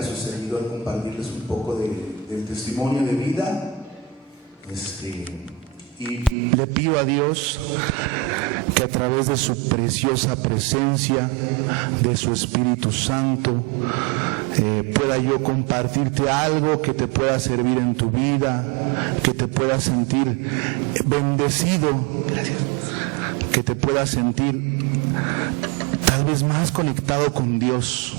a su servidor compartirles un poco del testimonio de vida. Y le pido a Dios que a través de su preciosa presencia, de su Espíritu Santo, pueda yo compartirte algo que te pueda servir en tu vida, que te pueda sentir bendecido, que te pueda sentir tal vez más conectado con Dios.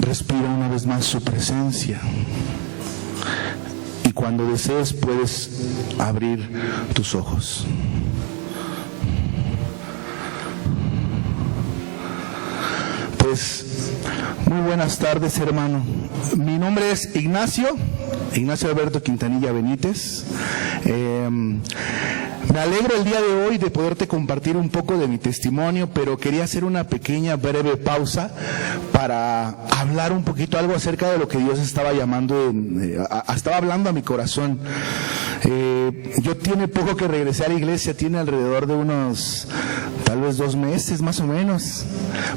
Respira una vez más su presencia. Y cuando desees puedes abrir tus ojos. Pues muy buenas tardes, hermano. Mi nombre es Ignacio Alberto Quintanilla Benítez. Me alegro el día de hoy de poderte compartir un poco de mi testimonio, pero quería hacer una pequeña breve pausa para hablar un poquito algo acerca de lo que Dios estaba hablando a mi corazón. Yo tiene poco que regresé a la iglesia, tiene alrededor de unos tal vez 2 meses más o menos,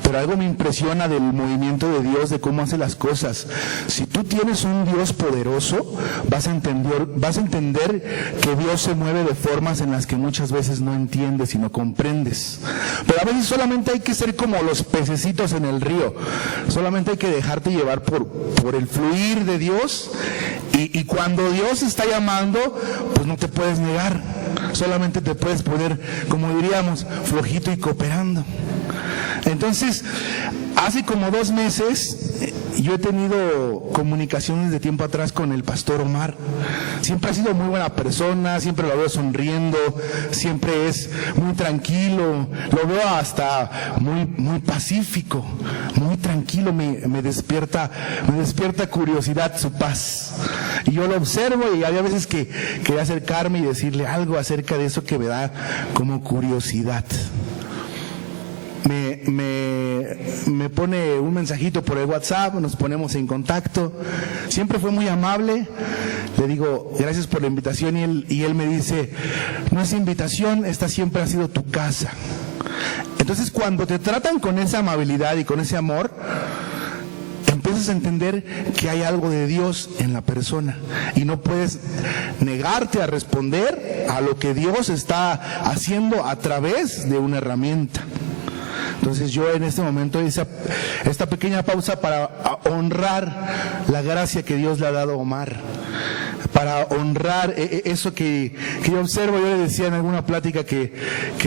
pero algo me impresiona del movimiento de Dios, de cómo hace las cosas. Si tú tienes un Dios poderoso, vas a entender que Dios se mueve de formas en las que muchas veces no entiendes y no comprendes. Pero a veces solamente hay que ser como los pececitos en el río, solamente hay que dejarte llevar por el fluir de Dios, y cuando Dios está llamando, pues no te puedes negar, solamente te puedes poner, como diríamos, flojito y cooperando. Entonces, hace como 2 meses yo he tenido comunicaciones de tiempo atrás con el pastor Omar. Siempre ha sido muy buena persona, siempre lo veo sonriendo, siempre es muy tranquilo, lo veo hasta muy pacífico, muy tranquilo, me despierta curiosidad su paz. Y yo lo observo y había veces que quería acercarme y decirle algo acerca de eso que me da como curiosidad. Me pone un mensajito por el WhatsApp, nos ponemos en contacto. Siempre fue muy amable. Le digo, gracias por la invitación, y él me dice, no es invitación, esta siempre ha sido tu casa. Entonces, cuando te tratan con esa amabilidad y con ese amor, empiezas a entender que hay algo de Dios en la persona y no puedes negarte a responder a lo que Dios está haciendo a través de una herramienta. Entonces yo en este momento hice esta pequeña pausa para honrar la gracia que Dios le ha dado a Omar, para honrar eso que yo observo. Yo le decía en alguna plática que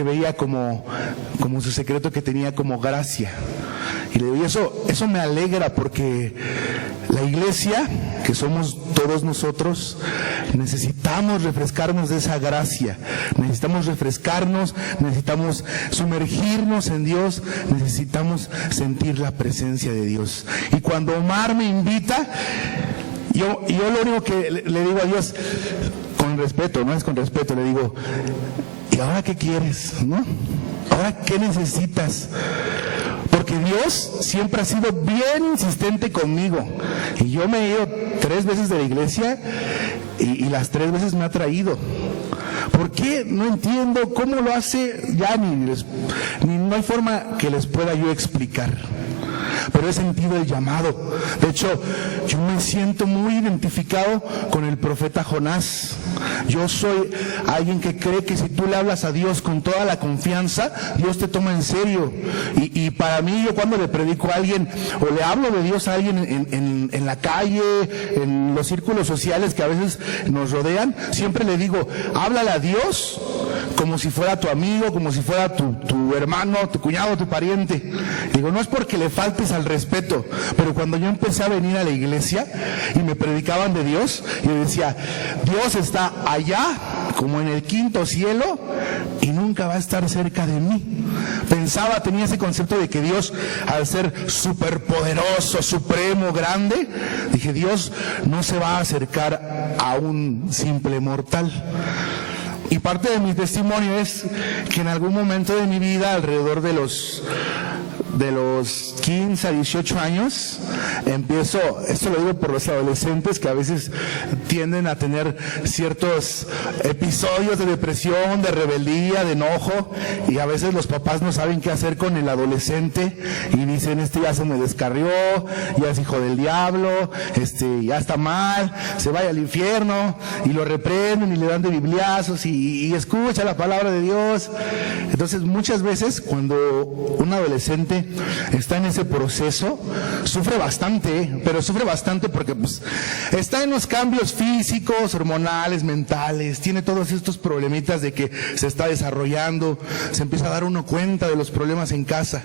veía como su secreto, que tenía como gracia. Y le digo, eso me alegra, porque la iglesia, que somos todos nosotros, necesitamos refrescarnos de esa gracia, necesitamos refrescarnos, necesitamos sumergirnos en Dios, necesitamos sentir la presencia de Dios. Y cuando Omar me invita, yo lo único que le digo a Dios, con respeto, no es con respeto, le digo, ¿y ahora qué quieres? ¿No? ¿Ahora qué necesitas? Porque Dios siempre ha sido bien insistente conmigo, y yo me he ido 3 veces de la iglesia y las 3 veces me ha traído. ¿Por qué? No entiendo cómo lo hace, ya no hay forma que les pueda yo explicar. Pero he sentido el llamado. De hecho, yo me siento muy identificado con el profeta Jonás. Yo soy alguien que cree que si tú le hablas a Dios con toda la confianza, Dios te toma en serio. Y para mí, yo cuando le predico a alguien o le hablo de Dios a alguien en la calle, en los círculos sociales que a veces nos rodean, siempre le digo, háblale a Dios como si fuera tu amigo, como si fuera tu hermano, tu cuñado, tu pariente. Digo, no es porque le faltes al respeto, pero cuando yo empecé a venir a la iglesia y me predicaban de Dios, yo decía, Dios está allá, como en el 5º cielo, y nunca va a estar cerca de mí. Tenía ese concepto de que Dios, al ser superpoderoso, supremo, grande, dije, Dios no se va a acercar a un simple mortal. Y parte de mi testimonio es que en algún momento de mi vida, alrededor de los de los 15 a 18 años, esto lo digo por los adolescentes que a veces tienden a tener ciertos episodios de depresión, de rebeldía, de enojo, y a veces los papás no saben qué hacer con el adolescente y dicen, ya se me descarrió, ya es hijo del diablo, ya está mal, se vaya al infierno, y lo reprenden y le dan de bibliazos y escucha la palabra de Dios. Entonces muchas veces cuando un adolescente está en ese proceso, sufre bastante, pero sufre bastante porque pues está en los cambios físicos, hormonales, mentales, tiene todos estos problemitas de que se está desarrollando, se empieza a dar uno cuenta de los problemas en casa,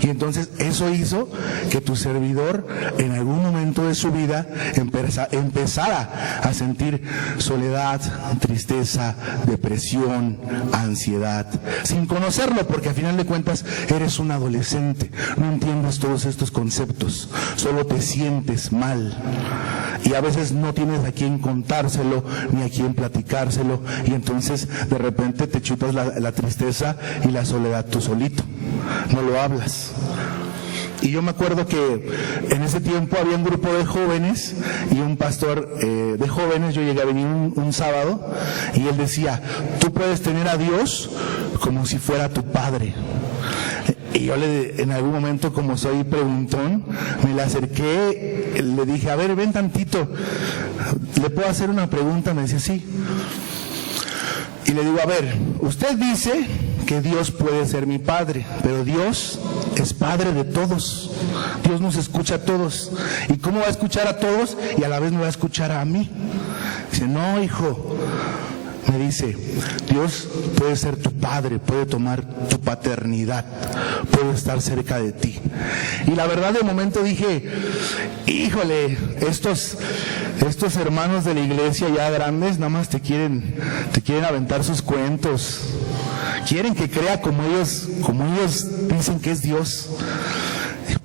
y entonces eso hizo que tu servidor en algún momento de su vida empezara a sentir soledad, tristeza, depresión, ansiedad, sin conocerlo, porque al final de cuentas eres un adolescente, no entiendes todos estos conceptos, solo te sientes mal y a veces no tienes a quien contárselo ni a quien platicárselo, y entonces de repente te chutas la tristeza y la soledad tú solito, no lo hablas. Y yo me acuerdo que en ese tiempo había un grupo de jóvenes y un pastor de jóvenes, yo llegué a venir un sábado y él decía, tú puedes tener a Dios como si fuera tu padre. Y yo en algún momento, como soy preguntón, me le acerqué, le dije, a ver, ven tantito, ¿le puedo hacer una pregunta? Me decía, sí. Y le digo, a ver, usted dice que Dios puede ser mi padre, pero Dios es padre de todos. Dios nos escucha a todos. ¿Y cómo va a escuchar a todos y a la vez me va a escuchar a mí? Dice, no, hijo. Me dice, Dios puede ser tu padre, puede tomar tu paternidad, puede estar cerca de ti. Y la verdad, de momento dije, híjole, estos hermanos de la iglesia ya grandes nada más te quieren aventar sus cuentos. Quieren que crea como ellos dicen que es Dios.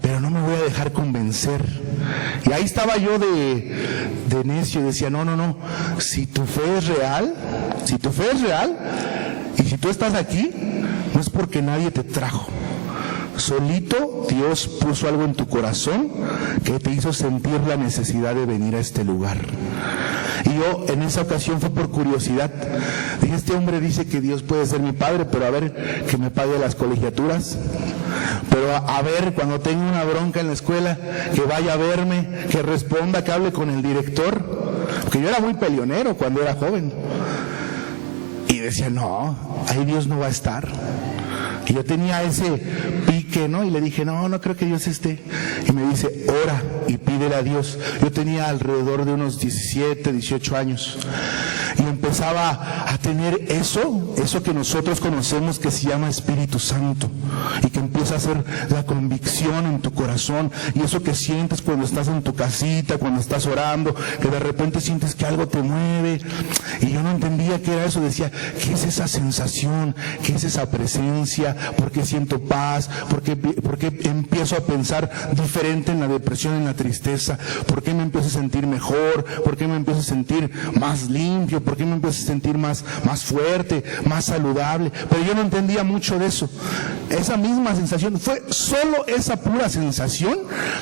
Pero no me voy a dejar convencer. Y ahí estaba yo de necio, decía, no, si tu fe es real, y si tú estás aquí, no es porque nadie te trajo. Solito Dios puso algo en tu corazón que te hizo sentir la necesidad de venir a este lugar. Y yo en esa ocasión fue por curiosidad. Dije, este hombre dice que Dios puede ser mi padre, pero a ver, que me pague las colegiaturas. Pero a ver, cuando tenga una bronca en la escuela, que vaya a verme, que responda, que hable con el director. Porque yo era muy peleonero cuando era joven. Y decía, no, ahí Dios no va a estar. Y yo tenía ese pique, ¿no? Y le dije, no creo que Dios esté. Y me dice, ora y pídele a Dios. Yo tenía alrededor de unos 17, 18 años. Y empezaba a tener eso que nosotros conocemos que se llama Espíritu Santo. Y que empieza a ser la convicción en tu corazón. Y eso que sientes cuando estás en tu casita, cuando estás orando, que de repente sientes que algo te mueve. Y yo no entendía qué era eso. Decía, ¿qué es esa sensación? ¿Qué es esa presencia? ¿Por qué siento paz? ¿Por qué empiezo a pensar diferente en la depresión, en la tristeza? ¿Por qué me empiezo a sentir mejor? ¿Por qué me empiezo a sentir más limpio? ¿Por qué me empiezo a sentir más fuerte, más saludable? Pero yo no entendía mucho de eso. Esa misma sensación, fue solo esa pura sensación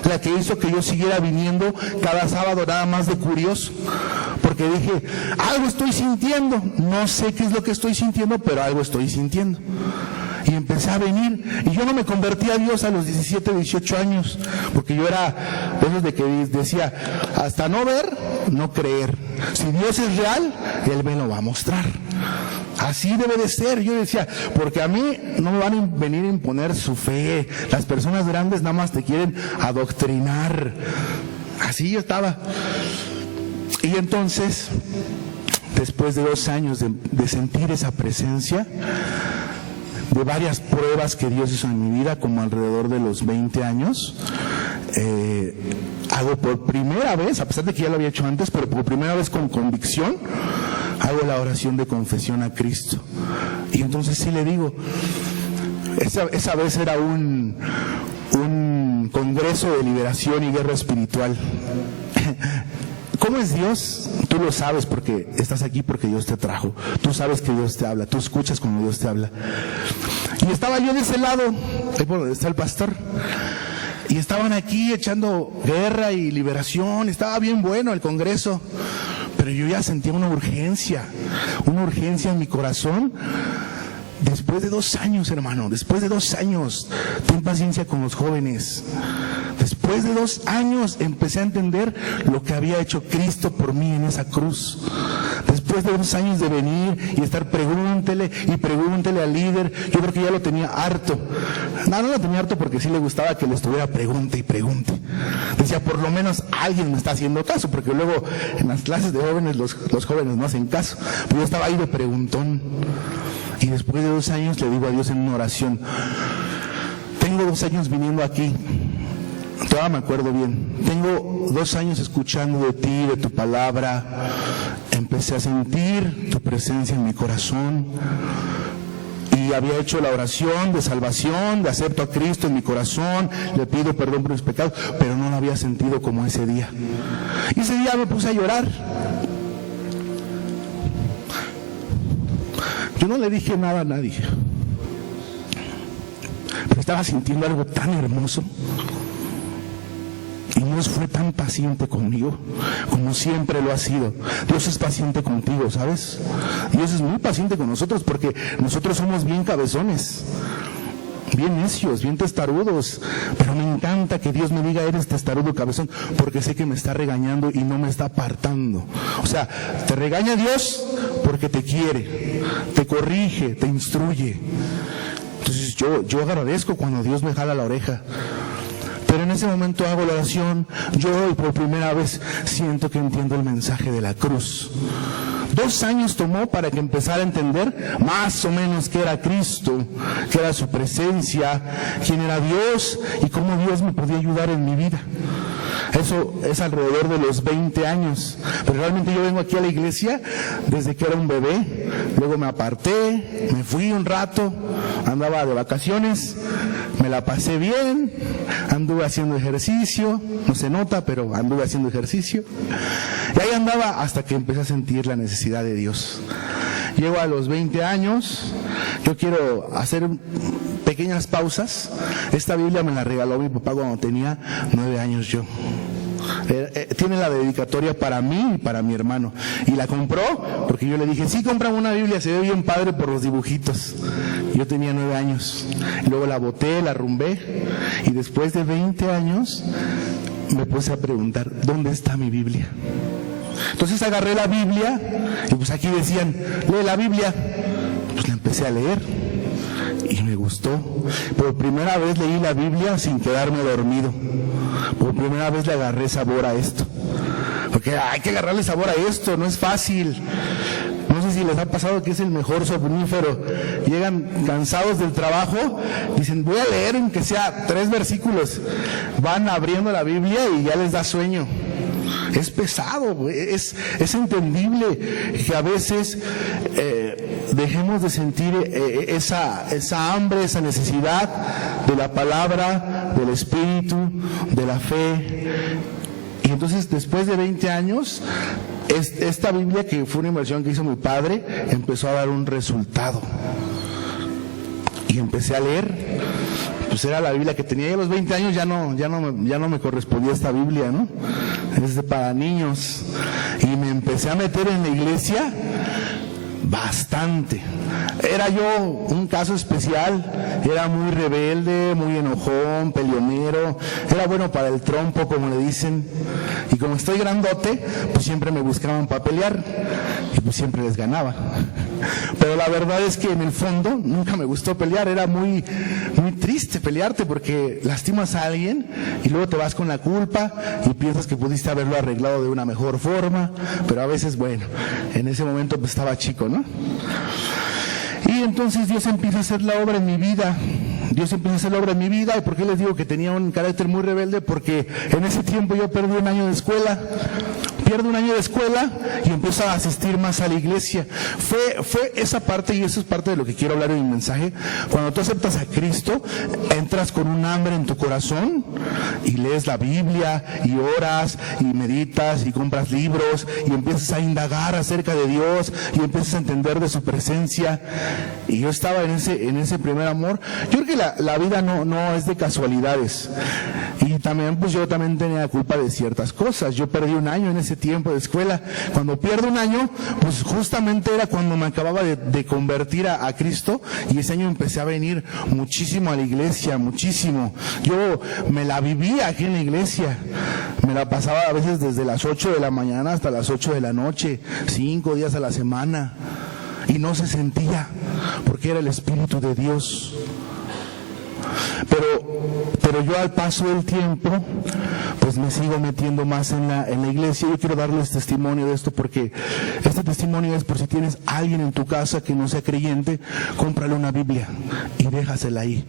la que hizo que yo siguiera viniendo cada sábado nada más de curioso. Porque dije, algo estoy sintiendo, no sé qué es lo que estoy sintiendo, pero algo estoy sintiendo. Y empecé a venir, y yo no me convertí a Dios a los 17, 18 años, porque yo era de esos de que decía, hasta no ver, no creer. Si Dios es real, Él me lo va a mostrar. Así debe de ser. Yo decía, porque a mí no me van a venir a imponer su fe. Las personas grandes nada más te quieren adoctrinar. Así yo estaba. Y entonces, después de 2 años de sentir esa presencia, de varias pruebas que Dios hizo en mi vida, como alrededor de los 20 años, hago por primera vez, a pesar de que ya lo había hecho antes, pero por primera vez con convicción, hago la oración de confesión a Cristo. Y entonces sí le digo, esa vez era un congreso de liberación y guerra espiritual. ¿Cómo es Dios? Tú lo sabes porque estás aquí, porque Dios te trajo. Tú sabes que Dios te habla, tú escuchas cuando Dios te habla. Y Y estaba yo de ese lado, ahí por donde está el pastor, y estaban aquí echando guerra y liberación, estaba bien bueno el congreso, pero yo ya sentía una urgencia en mi corazón. Después de 2 años, hermano, después de 2 años, ten paciencia con los jóvenes. Después de 2 años empecé a entender lo que había hecho Cristo por mí en esa cruz. Después de 2 años de venir y estar pregúntele al líder, yo creo que ya lo tenía harto. No lo tenía harto porque sí le gustaba que le estuviera pregunte y pregunte. Decía, por lo menos alguien me está haciendo caso, porque luego en las clases de jóvenes los jóvenes no hacen caso. Pero yo estaba ahí de preguntón. Y después de 2 años le digo a Dios en una oración, tengo 2 años viniendo aquí, todavía me acuerdo bien, tengo 2 años escuchando de ti, de tu palabra, empecé a sentir tu presencia en mi corazón y había hecho la oración de salvación, de acepto a Cristo en mi corazón, le pido perdón por mis pecados, pero no lo había sentido como ese día. Y ese día me puse a llorar. Yo no le dije nada a nadie, pero estaba sintiendo algo tan hermoso. Y Dios fue tan paciente conmigo, como siempre lo ha sido. Dios es paciente contigo, ¿sabes? Dios es muy paciente con nosotros, porque nosotros somos bien cabezones, bien necios, bien testarudos, pero me encanta que Dios me diga, eres testarudo, cabezón, porque sé que me está regañando y no me está apartando. O sea, te regaña Dios porque te quiere, te corrige, te instruye. Entonces yo agradezco cuando Dios me jala la oreja. Pero en ese momento hago la oración, yo por primera vez siento que entiendo el mensaje de la cruz. 2 años tomó para que empezara a entender más o menos qué era Cristo, qué era su presencia, quién era Dios y cómo Dios me podía ayudar en mi vida. Eso es alrededor de los 20 años. Pero realmente yo vengo aquí a la iglesia desde que era un bebé. Luego me aparté, me fui un rato, andaba de vacaciones, me la pasé bien, anduve haciendo ejercicio, no se nota, pero anduve haciendo ejercicio. Y ahí andaba hasta que empecé a sentir la necesidad de Dios. Llego a los 20 años, yo quiero hacer pequeñas pausas. Esta Biblia me la regaló mi papá cuando tenía 9 años yo. Tiene la dedicatoria para mí y para mi hermano. Y la compró porque yo le dije, sí, cómprame una Biblia, se ve bien padre por los dibujitos. Yo tenía 9 años. Y luego la boté, la arrumbé. Y después de 20 años me puse a preguntar, ¿dónde está mi Biblia? Entonces agarré la Biblia y pues aquí decían, lee la Biblia. Pues la empecé a leer y me gustó. Por primera vez leí la Biblia sin quedarme dormido. Por primera vez le agarré sabor a esto. Porque hay que agarrarle sabor a esto, no es fácil. No sé si les ha pasado que es el mejor somnífero. Llegan cansados del trabajo, dicen, voy a leer aunque sea 3 versículos. Van abriendo la Biblia y ya les da sueño. Es pesado, es entendible que a veces dejemos de sentir esa hambre, esa necesidad de la palabra, del Espíritu, de la fe. Y entonces después de 20 años, esta Biblia, que fue una inversión que hizo mi padre, empezó a dar un resultado. Y empecé a leer. Pues era la Biblia que tenía. Y a los 20 años ya no me correspondía esta Biblia, ¿no? Es para niños. Y me empecé a meter en la iglesia bastante. Era yo un caso especial, era muy rebelde, muy enojón, peleonero, era bueno para el trompo, como le dicen, y como estoy grandote, pues siempre me buscaban para pelear, y pues siempre les ganaba. Pero la verdad es que en el fondo nunca me gustó pelear, era muy triste pelearte porque lastimas a alguien y luego te vas con la culpa y piensas que pudiste haberlo arreglado de una mejor forma, pero a veces, bueno, en ese momento pues estaba chico, ¿no? Y entonces Dios empieza a hacer la obra en mi vida. Dios empieza a hacer la obra en mi vida. ¿Y por qué les digo que tenía un carácter muy rebelde? Porque en ese tiempo yo perdí 1 año de escuela Pierdo un año de escuela y empiezo a asistir más a la iglesia. Fue esa parte, y eso es parte de lo que quiero hablar en mi mensaje. Cuando tú aceptas a Cristo, entras con un hambre en tu corazón y lees la Biblia y oras y meditas y compras libros y empiezas a indagar acerca de Dios y empiezas a entender de su presencia. Y yo estaba en ese primer amor. Yo creo que la vida no es de casualidades. Y también, pues yo también tenía culpa de ciertas cosas. Yo perdí un año en ese tiempo de escuela. Cuando pierdo un año, pues justamente era cuando me acababa de convertir a Cristo, y ese año empecé a venir muchísimo a la iglesia, muchísimo. Yo me la vivía aquí en la iglesia. Me la pasaba a veces desde las 8 de la mañana hasta las 8 de la noche, 5 días a la semana. Y no se sentía, porque era el Espíritu de Dios. Pero yo al paso del tiempo, pues me sigo metiendo más en la iglesia. Yo quiero darles testimonio de esto, porque este testimonio es por si tienes a alguien en tu casa que no sea creyente, cómprale una Biblia y déjasela ahí.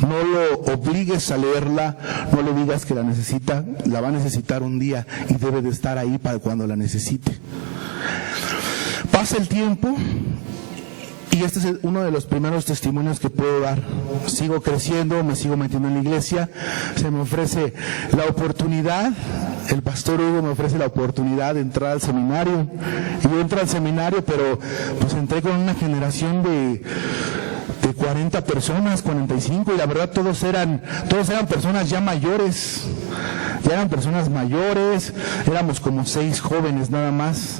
No lo obligues a leerla, no le digas que la necesita, la va a necesitar un día y debe de estar ahí para cuando la necesite. Pasa el tiempo. Y este es uno de los primeros testimonios que puedo dar. Sigo creciendo, me sigo metiendo en la iglesia, se me ofrece la oportunidad, el pastor Hugo me ofrece la oportunidad de entrar al seminario. Y yo entro al seminario, pero pues entré con una generación de 40 personas, 45, y la verdad todos eran personas ya mayores. Ya eran personas mayores, éramos como 6 jóvenes nada más.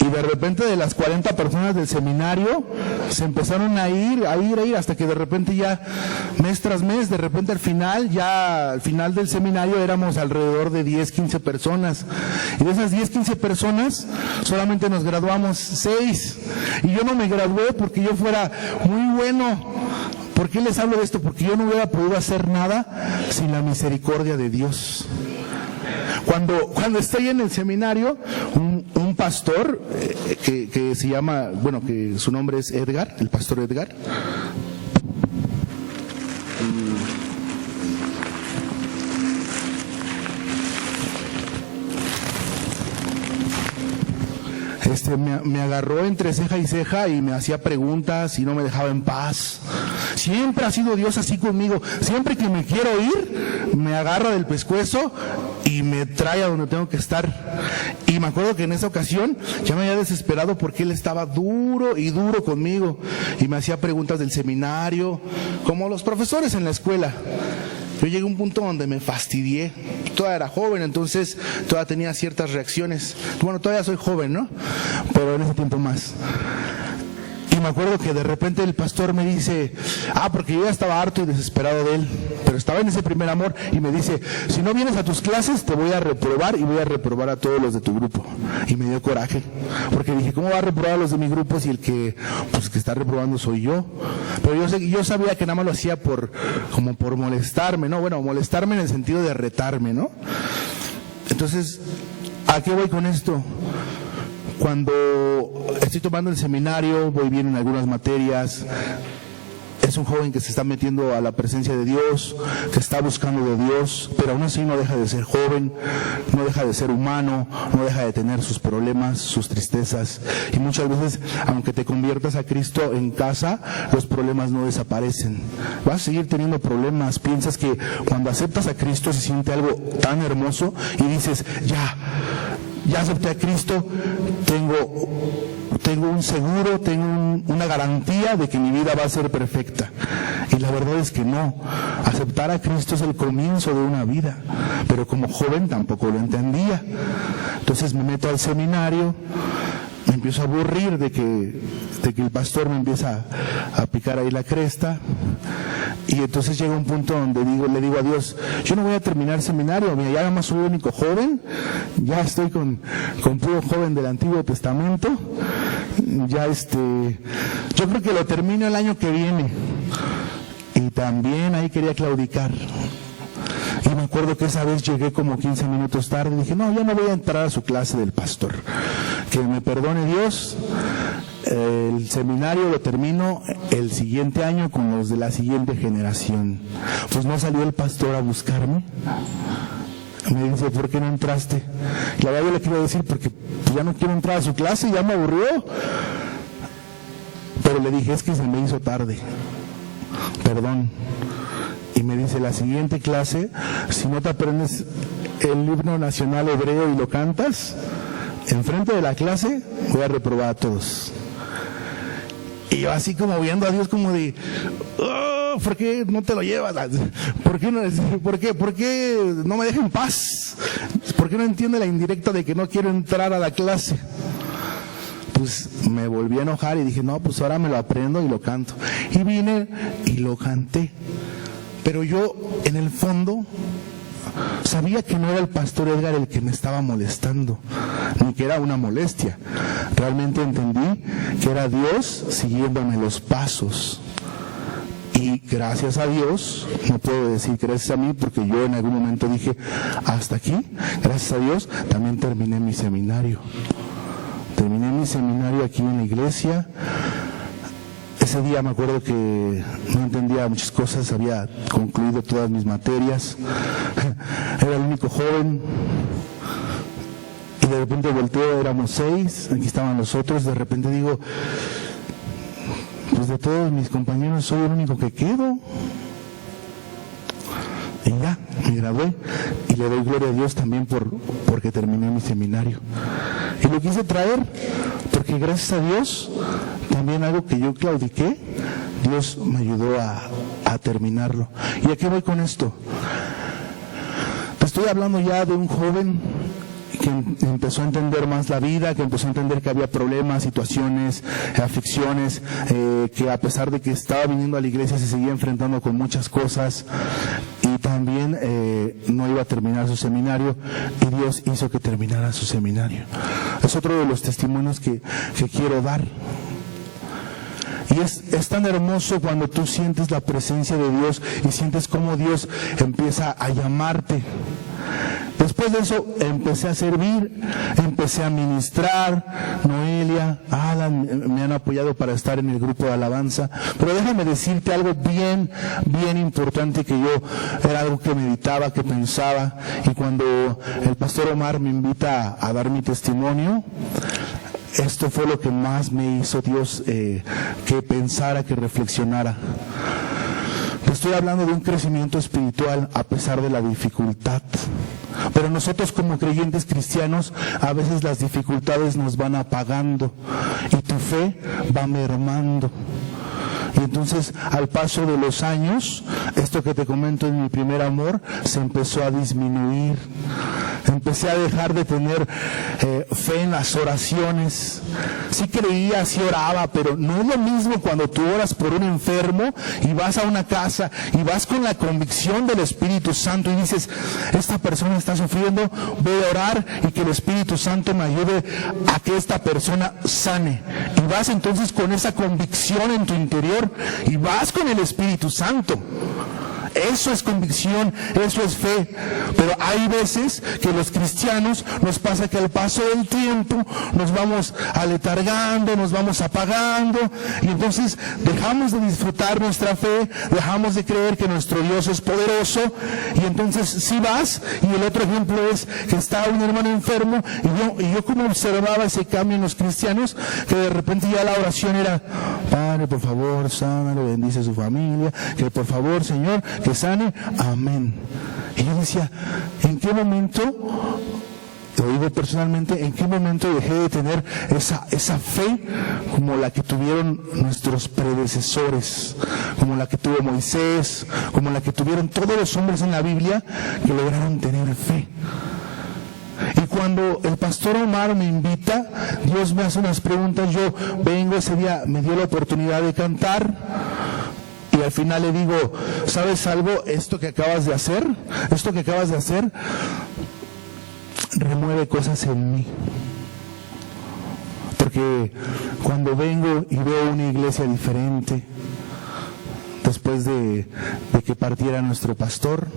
Y de repente de las 40 personas del seminario se empezaron a ir, hasta que de repente ya mes tras mes, de repente al final del seminario éramos alrededor de 10, 15 personas. Y de esas 10, 15 personas solamente nos graduamos 6. Y yo no me gradué porque yo fuera muy bueno. ¿Por qué les hablo de esto? Porque yo no hubiera podido hacer nada sin la misericordia de Dios. Cuando estoy en el seminario, un pastor que se llama, que su nombre es Edgar, el pastor Edgar. Me agarró entre ceja y ceja y me hacía preguntas y no me dejaba en paz. Siempre ha sido Dios así conmigo. Siempre que me quiero ir, me agarra del pescuezo y me trae a donde tengo que estar. Y me acuerdo que en esa ocasión ya me había desesperado porque él estaba duro y duro conmigo y me hacía preguntas del seminario, como los profesores en la escuela. Yo llegué a un punto donde me fastidié. Todavía era joven, entonces todavía tenía ciertas reacciones. Bueno, todavía soy joven, ¿no? Pero en ese tiempo más. Y me acuerdo que de repente el pastor me dice, porque yo ya estaba harto y desesperado de él, pero estaba en ese primer amor, y me dice, si no vienes a tus clases te voy a reprobar y voy a reprobar a todos los de tu grupo. Y me dio coraje, porque dije, ¿cómo va a reprobar a los de mi grupo si el que está reprobando soy yo? Pero yo sabía que nada más lo hacía como por molestarme, ¿no? Bueno, molestarme en el sentido de retarme, ¿no? Entonces, ¿a qué voy con esto? Cuando estoy tomando el seminario, voy bien en algunas materias. Es un joven que se está metiendo a la presencia de Dios, que está buscando de Dios, pero aún así no deja de ser joven, no deja de ser humano, no deja de tener sus problemas, sus tristezas. Y muchas veces, aunque te conviertas a Cristo en casa, los problemas no desaparecen. Vas a seguir teniendo problemas. Piensas que cuando aceptas a Cristo se siente algo tan hermoso y dices, ya acepté a Cristo, tengo un seguro, tengo una garantía de que mi vida va a ser perfecta. Y la verdad es que no. Aceptar a Cristo es el comienzo de una vida, pero como joven tampoco lo entendía. Entonces me meto al seminario, me empiezo a aburrir de que el pastor me empieza a picar ahí la cresta. Y entonces llega un punto donde le digo a Dios, yo no voy a terminar seminario, mira, ya nada más soy el único joven, ya estoy con puro joven del Antiguo Testamento, yo creo que lo termino el año que viene. Y también ahí quería claudicar. Y me acuerdo que esa vez llegué como 15 minutos tarde y dije, no, ya no voy a entrar a su clase del pastor. Que me perdone Dios, el seminario lo termino el siguiente año con los de la siguiente generación. Pues no salió el pastor a buscarme. Me dice, ¿por qué no entraste? Y la verdad yo le quiero decir, porque ya no quiero entrar a su clase, ya me aburrió. Pero le dije, es que se me hizo tarde, perdón. Y me dice, la siguiente clase, si no te aprendes el himno nacional hebreo y lo cantas, enfrente de la clase voy a reprobar a todos. Y yo así como viendo a Dios como de, oh, ¿por qué no te lo llevas? ¿Por qué no me deja en paz? ¿Por qué no entiende la indirecta de que no quiero entrar a la clase? Pues me volví a enojar y dije, no, pues ahora me lo aprendo y lo canto. Y vine y lo canté. Pero yo, en el fondo, sabía que no era el pastor Edgar el que me estaba molestando, ni que era una molestia. Realmente entendí que era Dios siguiéndome los pasos. Y gracias a Dios, no puedo decir gracias a mí, porque yo en algún momento dije, hasta aquí, gracias a Dios, también terminé mi seminario. Terminé mi seminario aquí en la iglesia. Ese día me acuerdo que no entendía muchas cosas, había concluido todas mis materias, era el único joven, y de repente volteo, éramos 6, aquí estaban los otros, de repente digo, pues de todos mis compañeros soy el único que quedo. Y ya, me gradué, y le doy gloria a Dios también porque terminé mi seminario. Y lo quise traer porque gracias a Dios, también algo que yo claudiqué, Dios me ayudó a terminarlo. ¿Y a qué voy con esto? Te estoy hablando ya de un joven que empezó a entender más la vida, que empezó a entender que había problemas, situaciones, aflicciones, que a pesar de que estaba viniendo a la iglesia se seguía enfrentando con muchas cosas, y también no iba a terminar su seminario, y Dios hizo que terminara su seminario. Es otro de los testimonios que quiero dar. Y es tan hermoso cuando tú sientes la presencia de Dios y sientes cómo Dios empieza a llamarte. Después de eso empecé a servir, empecé a ministrar. Noelia, Alan me han apoyado para estar en el grupo de alabanza. Pero déjame decirte algo bien importante, que yo era algo que meditaba, que pensaba. Y cuando el pastor Omar me invita a dar mi testimonio, esto fue lo que más me hizo Dios que pensara, que reflexionara. Estoy hablando de un crecimiento espiritual a pesar de la dificultad. Pero nosotros como creyentes cristianos, a veces las dificultades nos van apagando y tu fe va mermando. Y entonces, al paso de los años, esto que te comento en mi primer amor, se empezó a disminuir. Empecé a dejar de tener fe en las oraciones. Sí creía, sí oraba, pero no es lo mismo cuando tú oras por un enfermo y vas a una casa y vas con la convicción del Espíritu Santo y dices, esta persona está sufriendo, voy a orar y que el Espíritu Santo me ayude a que esta persona sane. Y vas entonces con esa convicción en tu interior y vas con el Espíritu Santo. Eso es convicción, eso es fe. Pero hay veces que los cristianos nos pasa que al paso del tiempo nos vamos aletargando, nos vamos apagando, y entonces dejamos de disfrutar nuestra fe, dejamos de creer que nuestro Dios es poderoso, y entonces si vas, y el otro ejemplo es que está un hermano enfermo, y yo como observaba ese cambio en los cristianos, que de repente ya la oración era, Padre, por favor, sánalo, bendice a su familia, que por favor, Señor, que sane, amén. Y yo decía, ¿en qué momento, lo digo personalmente, en qué momento dejé de tener esa fe como la que tuvieron nuestros predecesores, como la que tuvo Moisés, como la que tuvieron todos los hombres en la Biblia que lograron tener fe? Y cuando el pastor Omar me invita, Dios me hace unas preguntas, yo vengo, ese día me dio la oportunidad de cantar. Y al final le digo, ¿sabes algo? Esto que acabas de hacer remueve cosas en mí. Porque cuando vengo y veo una iglesia diferente, después de que partiera nuestro pastor,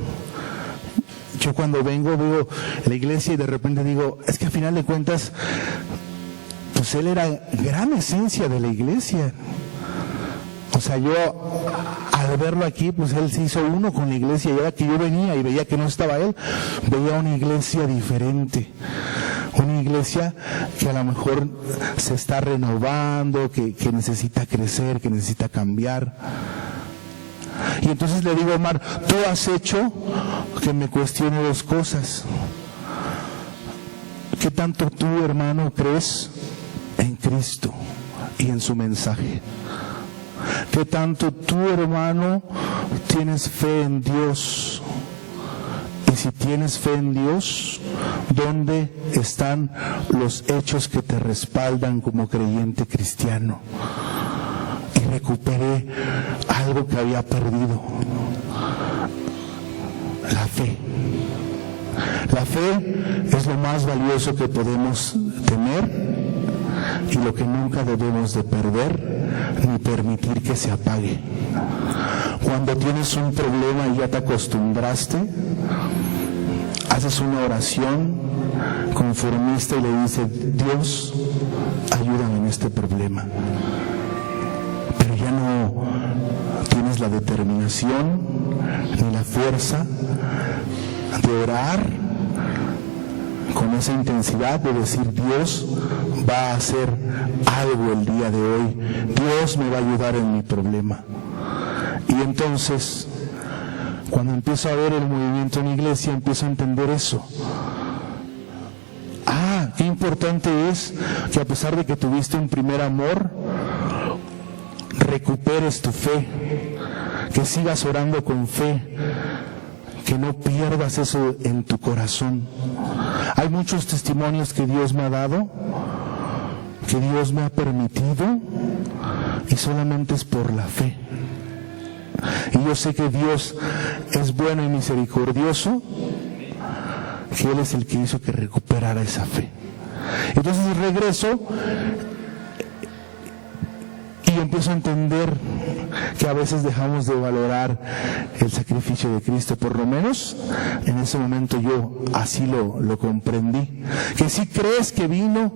yo cuando vengo veo la iglesia y de repente digo, es que al final de cuentas, pues él era gran esencia de la iglesia. O sea, yo al verlo aquí, pues él se hizo uno con la iglesia, y era que yo venía y veía que no estaba él, veía una iglesia diferente, una iglesia que a lo mejor se está renovando, que necesita crecer, que necesita cambiar. Y entonces le digo, Omar, tú has hecho que me cuestione dos cosas. ¿Qué tanto tú, hermano, crees en Cristo y en su mensaje? ¿Qué tanto tú, hermano, tienes fe en Dios? Y si tienes fe en Dios, ¿dónde están los hechos que te respaldan como creyente cristiano? Y recuperé algo que había perdido: la fe. La fe es lo más valioso que podemos tener y lo que nunca debemos de perder ni permitir que se apague. Cuando tienes un problema y ya te acostumbraste, haces una oración conformista y le dices: Dios, ayúdame en este problema. Pero ya no tienes la determinación ni la fuerza de orar con esa intensidad de decir: Dios va a hacer algo el día de hoy, Dios me va a ayudar en mi problema. Y entonces, cuando empiezo a ver el movimiento en la iglesia, empiezo a entender eso. Qué importante es que a pesar de que tuviste un primer amor, recuperes tu fe, que sigas orando con fe, que no pierdas eso en tu corazón. Hay muchos testimonios que Dios me ha dado, que Dios me ha permitido, y solamente es por la fe. Y yo sé que Dios es bueno y misericordioso, que Él es el que hizo que recuperara esa fe. Entonces regreso y empiezo a entender que a veces dejamos de valorar el sacrificio de Cristo. Por lo menos en ese momento yo así lo comprendí, que sí crees que vino,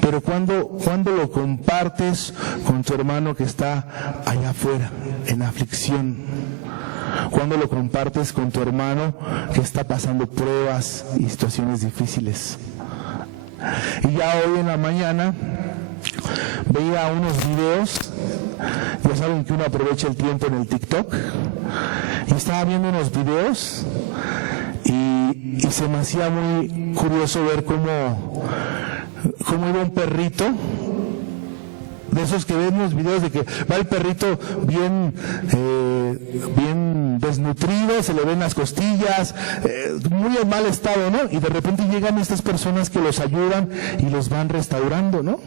pero cuando lo compartes con tu hermano que está allá afuera en aflicción, cuando lo compartes con tu hermano que está pasando pruebas y situaciones difíciles. Y ya hoy en la mañana veía unos videos, ya saben que uno aprovecha el tiempo en el TikTok, y estaba viendo unos videos y se me hacía muy curioso ver cómo iba un perrito, de esos que ven los videos de que va el perrito bien desnutrido, se le ven las costillas, muy en mal estado, ¿no? Y de repente llegan estas personas que los ayudan y los van restaurando, ¿no?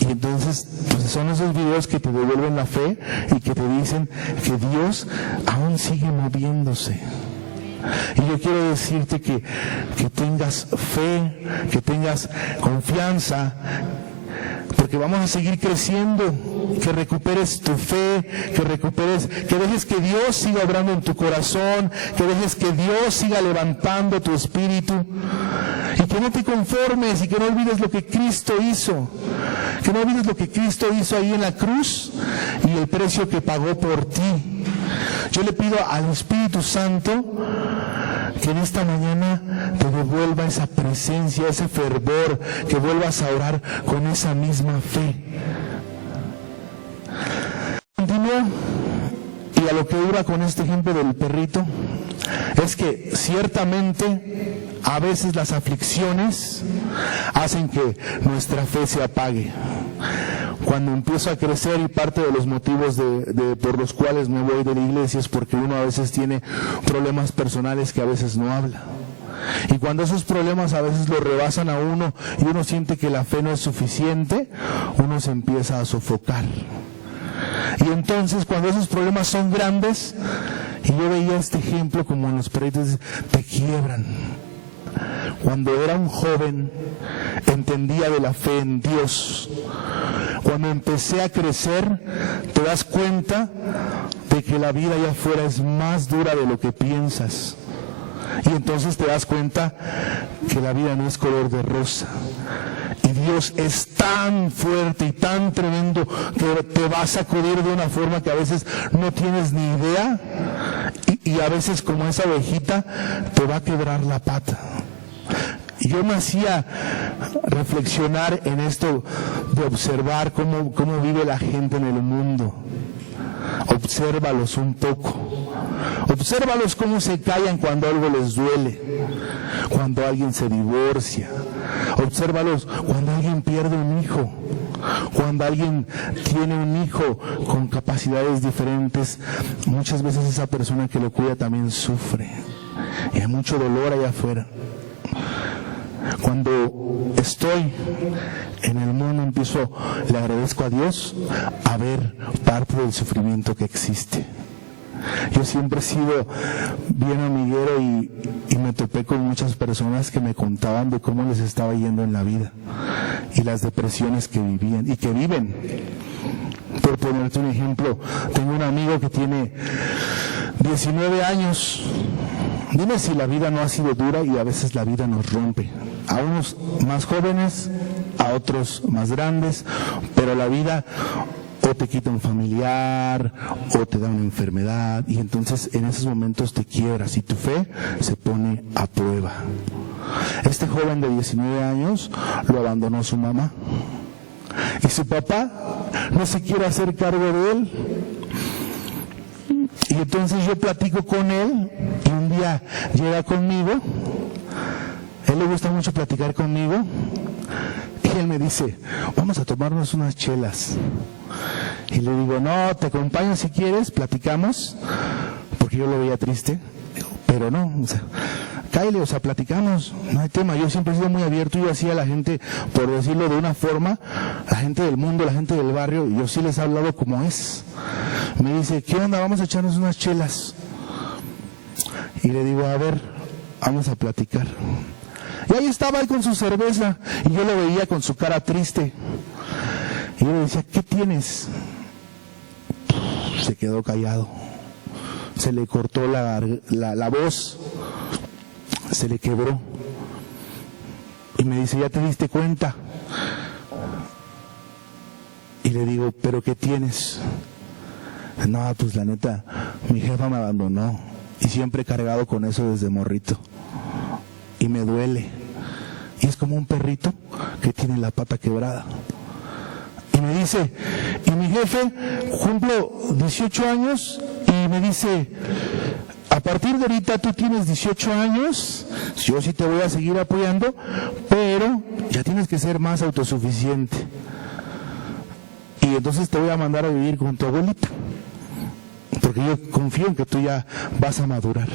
Y entonces pues son esos videos que te devuelven la fe y que te dicen que Dios aún sigue moviéndose. Y yo quiero decirte que tengas fe, que tengas confianza, porque vamos a seguir creciendo, que recuperes tu fe, que dejes que Dios siga obrando en tu corazón, que dejes que Dios siga levantando tu espíritu, y que no te conformes y que no olvides lo que Cristo hizo, que no olvides lo que Cristo hizo ahí en la cruz y el precio que pagó por ti. Yo le pido al Espíritu Santo que en esta mañana te devuelva esa presencia, ese fervor, que vuelvas a orar con esa misma fe. Continúo, y a lo que iba con este ejemplo del perrito, es que ciertamente a veces las aflicciones hacen que nuestra fe se apague. Cuando empiezo a crecer, y parte de los motivos por los cuales me voy de la iglesia es porque uno a veces tiene problemas personales que a veces no habla. Y cuando esos problemas a veces lo rebasan a uno y uno siente que la fe no es suficiente, uno se empieza a sofocar. Y entonces cuando esos problemas son grandes, y yo veía este ejemplo como en los perritos, te quiebran. Cuando era un joven, entendía de la fe en Dios. Cuando empecé a crecer, te das cuenta de que la vida allá afuera es más dura de lo que piensas. Y entonces te das cuenta que la vida no es color de rosa. Y Dios es tan fuerte y tan tremendo que te va a sacudir de una forma que a veces no tienes ni idea, y a veces, como esa ovejita, te va a quebrar la pata. Y yo me hacía reflexionar en esto de observar cómo vive la gente en el mundo. Obsérvalos un poco. Obsérvalos cómo se callan cuando algo les duele, cuando alguien se divorcia. Obsérvalos cuando alguien pierde un hijo, cuando alguien tiene un hijo con capacidades diferentes. Muchas veces esa persona que lo cuida también sufre y hay mucho dolor allá afuera. Cuando estoy en el mundo le agradezco a Dios a ver parte del sufrimiento que existe. Yo siempre he sido bien amiguero y me topé con muchas personas que me contaban de cómo les estaba yendo en la vida y las depresiones que vivían y que viven. Por ponerte un ejemplo, tengo un amigo que tiene 19 años. Dime si la vida no ha sido dura, y a veces la vida nos rompe. A unos más jóvenes, a otros más grandes, pero la vida o te quita un familiar, o te da una enfermedad, y entonces en esos momentos te quiebras y tu fe se pone a prueba. Este joven de 19 años lo abandonó su mamá, y su papá no se quiere hacer cargo de él. Y entonces yo platico con él, y un día llega conmigo. Él le gusta mucho platicar conmigo, y él me dice: vamos a tomarnos unas chelas. Y le digo: no, te acompaño si quieres, platicamos, porque yo lo veía triste. Pero no, cáele, platicamos, no hay tema. Yo siempre he sido muy abierto, yo hacía a la gente, por decirlo de una forma, la gente del mundo, la gente del barrio, y yo sí les he hablado como es. Me dice: ¿qué onda? Vamos a echarnos unas chelas. Y le digo: a ver, vamos a platicar. Y ahí estaba él con su cerveza, y yo lo veía con su cara triste. Y yo le decía: ¿qué tienes? Se quedó callado. Se le cortó la voz, se le quebró. Y me dice: ¿ya te diste cuenta? Y le digo: ¿pero qué tienes? No, pues la neta, mi jefa me abandonó, y siempre he cargado con eso desde morrito. Y me duele. Y es como un perrito que tiene la pata quebrada. Y me dice, y mi jefe, cumplo 18 años, y me dice: a partir de ahorita tú tienes 18 años, yo sí te voy a seguir apoyando, pero ya tienes que ser más autosuficiente. Y entonces te voy a mandar a vivir con tu abuelita, porque yo confío en que tú ya vas a madurar.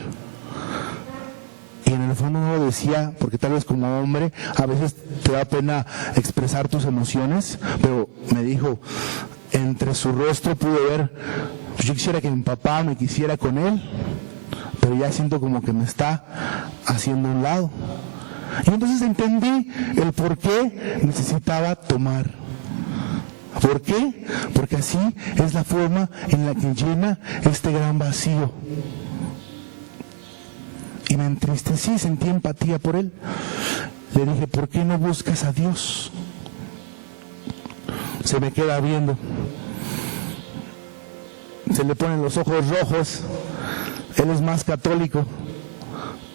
Y en el fondo no lo decía, porque tal vez como hombre a veces te da pena expresar tus emociones, pero me dijo, entre su rostro pude ver: pues yo quisiera que mi papá me quisiera con él, pero ya siento como que me está haciendo a un lado. Y entonces entendí el por qué necesitaba tomar. ¿Por qué? Porque así es la forma en la que llena este gran vacío. Y me entristecí, sentí empatía por él. Le dije: ¿por qué no buscas a Dios? Se me queda viendo. Se le ponen los ojos rojos. Él es más católico.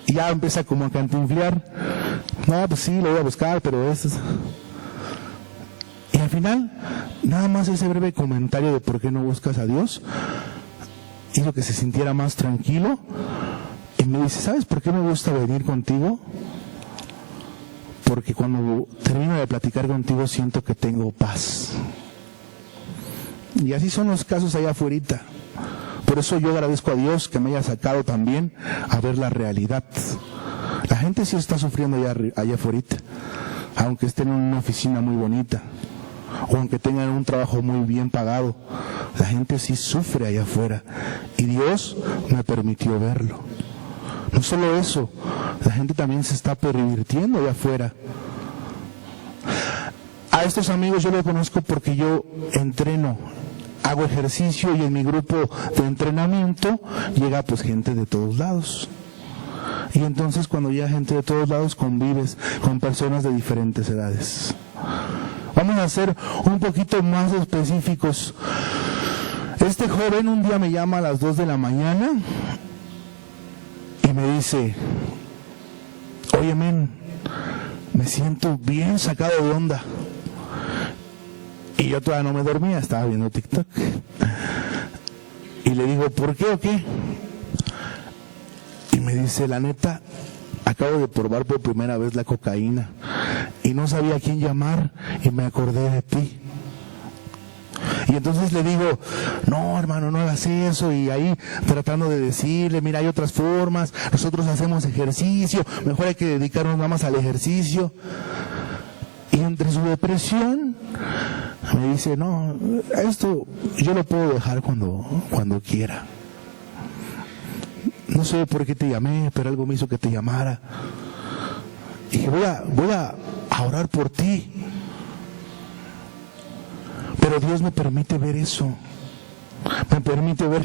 Y ya empieza como a cantinflear. No, pues sí, lo voy a buscar, pero eso es... Y al final, nada más ese breve comentario de por qué no buscas a Dios hizo que se sintiera más tranquilo. Y me dice: ¿sabes por qué me gusta venir contigo? Porque cuando termino de platicar contigo siento que tengo paz. Y así son los casos allá afuera. Por eso yo agradezco a Dios que me haya sacado también a ver la realidad. La gente sí está sufriendo allá afuera, aunque estén en una oficina muy bonita, o aunque tengan un trabajo muy bien pagado. La gente sí sufre allá afuera, y Dios me permitió verlo. No solo eso, la gente también se está pervirtiendo allá afuera. A estos amigos yo los conozco porque yo entreno, hago ejercicio, y en mi grupo de entrenamiento llega pues gente de todos lados. Y entonces cuando llega gente de todos lados, convives con personas de diferentes edades. Vamos a ser un poquito más específicos. Este joven un día me llama a las 2 de la mañana y me dice: oye, men, me siento bien sacado de onda. Y yo todavía no me dormía, estaba viendo TikTok. Y le digo: ¿por qué o qué? Y me dice: la neta, acabo de probar por primera vez la cocaína y no sabía a quién llamar y me acordé de ti. Y entonces le digo: no, hermano, no hagas eso. Y ahí tratando de decirle: mira, hay otras formas, nosotros hacemos ejercicio, mejor hay que dedicarnos nada más al ejercicio. Y entre su depresión me dice: no, esto yo lo puedo dejar cuando quiera. No sé por qué te llamé, pero algo me hizo que te llamara. Y dije: voy a orar por ti. Pero Dios me permite ver eso. Me permite ver,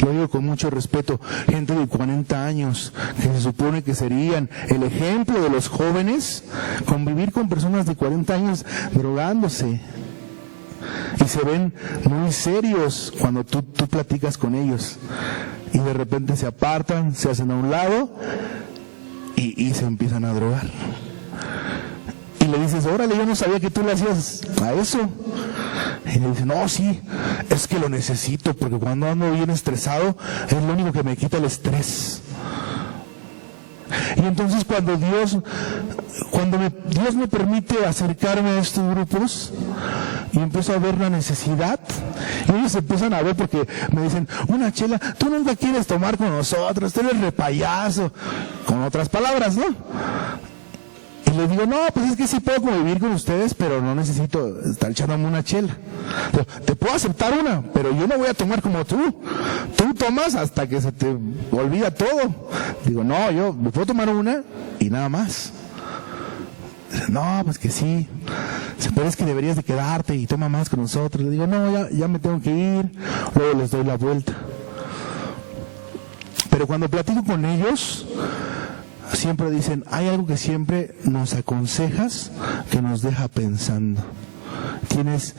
lo digo con mucho respeto, gente de 40 años que se supone que serían el ejemplo de los jóvenes, convivir con personas de 40 años drogándose. Y se ven muy serios cuando tú platicas con ellos. Y de repente se apartan, se hacen a un lado y se empiezan a drogar. Y le dices: órale, yo no sabía que tú le hacías a eso. Y le dice: no, sí, es que lo necesito porque cuando ando bien estresado es lo único que me quita el estrés. Y entonces cuando Dios me permite acercarme a estos grupos y empiezo a ver la necesidad, y ellos se empiezan a ver porque me dicen: una chela, tú nunca quieres tomar con nosotros, tú eres repayazo, con otras palabras, ¿no? Y le digo: no, pues es que sí puedo convivir con ustedes, pero no necesito estar echándome una chela. Te puedo aceptar una, pero yo no voy a tomar como tú. Tú tomas hasta que se te olvida todo. Digo: no, yo me puedo tomar una y nada más. Dice: no, pues que sí. Pero es que deberías de quedarte y toma más con nosotros. Le digo: no, ya me tengo que ir. Luego les doy la vuelta. Pero cuando platico con ellos, siempre dicen: hay algo que siempre nos aconsejas que nos deja pensando. Tienes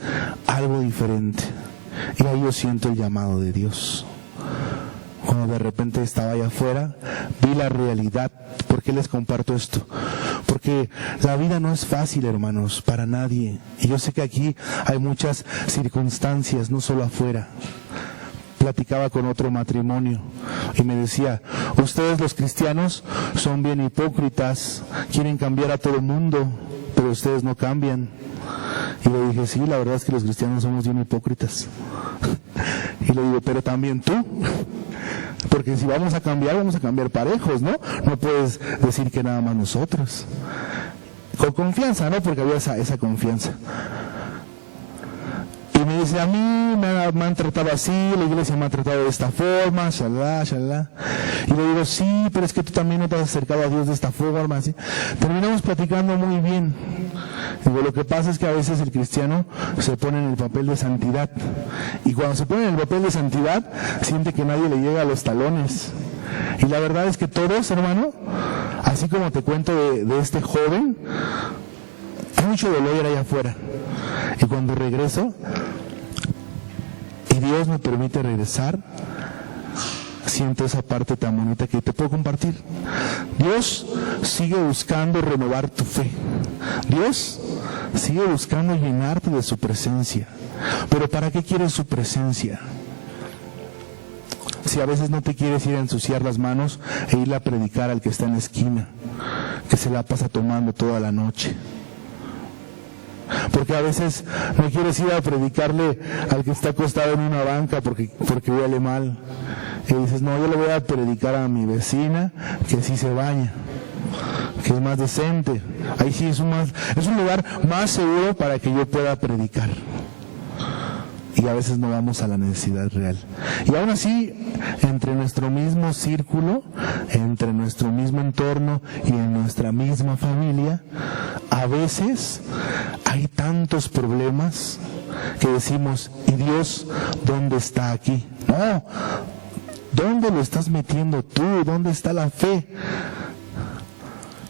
algo diferente. Y ahí yo siento el llamado de Dios. Cuando de repente estaba allá afuera, vi la realidad. ¿Por qué les comparto esto? Porque la vida no es fácil, hermanos, para nadie. Y yo sé que aquí hay muchas circunstancias, no solo afuera. Platicaba con otro matrimonio y me decía: ustedes los cristianos son bien hipócritas, quieren cambiar a todo el mundo, pero ustedes no cambian. Y le dije: sí, la verdad es que los cristianos somos bien hipócritas. Y le digo: pero también tú, porque si vamos a cambiar parejos, ¿no? No puedes decir que nada más nosotros. Con confianza, ¿no? Porque había esa confianza. Y me dice: a mí me han tratado así, la iglesia me ha tratado de esta forma, shalá, shalá. Y le digo: sí, pero es que tú también no te has acercado a Dios de esta forma, ¿sí? Terminamos platicando muy bien. Digo: lo que pasa es que a veces el cristiano se pone en el papel de santidad. Y cuando se pone en el papel de santidad, siente que nadie le llega a los talones. Y la verdad es que todos, hermano, así como te cuento de este joven, hay mucho dolor allá afuera. Y cuando regreso, y Dios me permite regresar, siento esa parte tan bonita que te puedo compartir. Dios sigue buscando renovar tu fe. Dios sigue buscando llenarte de su presencia. Pero ¿para qué quieres su presencia? Si a veces no te quieres ir a ensuciar las manos e ir a predicar al que está en la esquina, que se la pasa tomando toda la noche. Porque a veces no quieres ir a predicarle al que está acostado en una banca porque huele mal. Y dices: no, yo le voy a predicar a mi vecina que sí se baña, que es más decente. Ahí sí es un lugar más seguro para que yo pueda predicar. Y a veces no vamos a la necesidad real. Y aún así, entre nuestro mismo círculo, entre nuestro mismo entorno y en nuestra misma familia, a veces hay tantos problemas que decimos: ¿y Dios dónde está aquí? No, ¿dónde lo estás metiendo tú? ¿Dónde está la fe?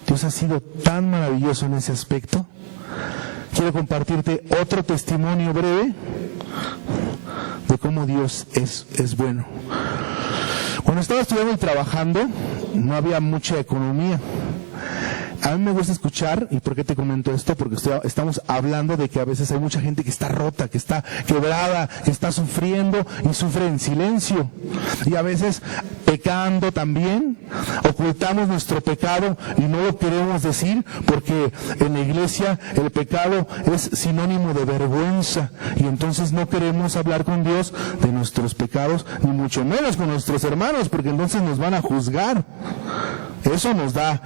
Dios ha sido tan maravilloso en ese aspecto. Quiero compartirte otro testimonio breve de cómo Dios es bueno. Cuando estaba estudiando y trabajando, no había mucha economía. A mí me gusta escuchar, ¿y por qué te comento esto? Porque estamos hablando de que a veces hay mucha gente que está rota, que está quebrada, que está sufriendo y sufre en silencio. Y a veces pecando también, ocultamos nuestro pecado y no lo queremos decir porque en la iglesia el pecado es sinónimo de vergüenza y entonces no queremos hablar con Dios de nuestros pecados, ni mucho menos con nuestros hermanos, porque entonces nos van a juzgar. Eso nos da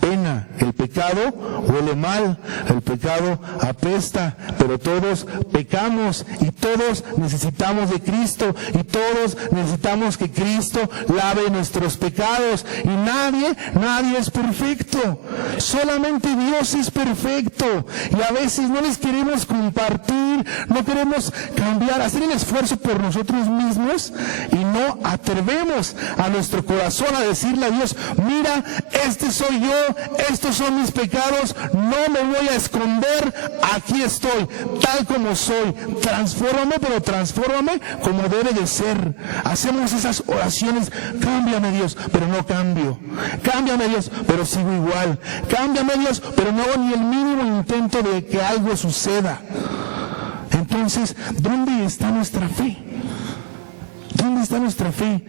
pena. El pecado huele mal, el pecado apesta, pero todos pecamos y todos necesitamos de Cristo y todos necesitamos que Cristo lave nuestros pecados y nadie es perfecto. Solamente Dios es perfecto y a veces no les queremos compartir, no queremos cambiar, hacer el esfuerzo por nosotros mismos y no atrevemos a nuestro corazón a decirle a Dios: mira, este soy yo, estos son mis pecados, no me voy a esconder, aquí estoy, tal como soy, transfórmame, pero transfórmame como debe de ser. Hacemos esas oraciones: cámbiame Dios, pero no cambio, cámbiame Dios, pero sigo igual, cámbiame Dios, pero no hago ni el mínimo intento de que algo suceda. Entonces, ¿dónde está nuestra fe? ¿Dónde está nuestra fe?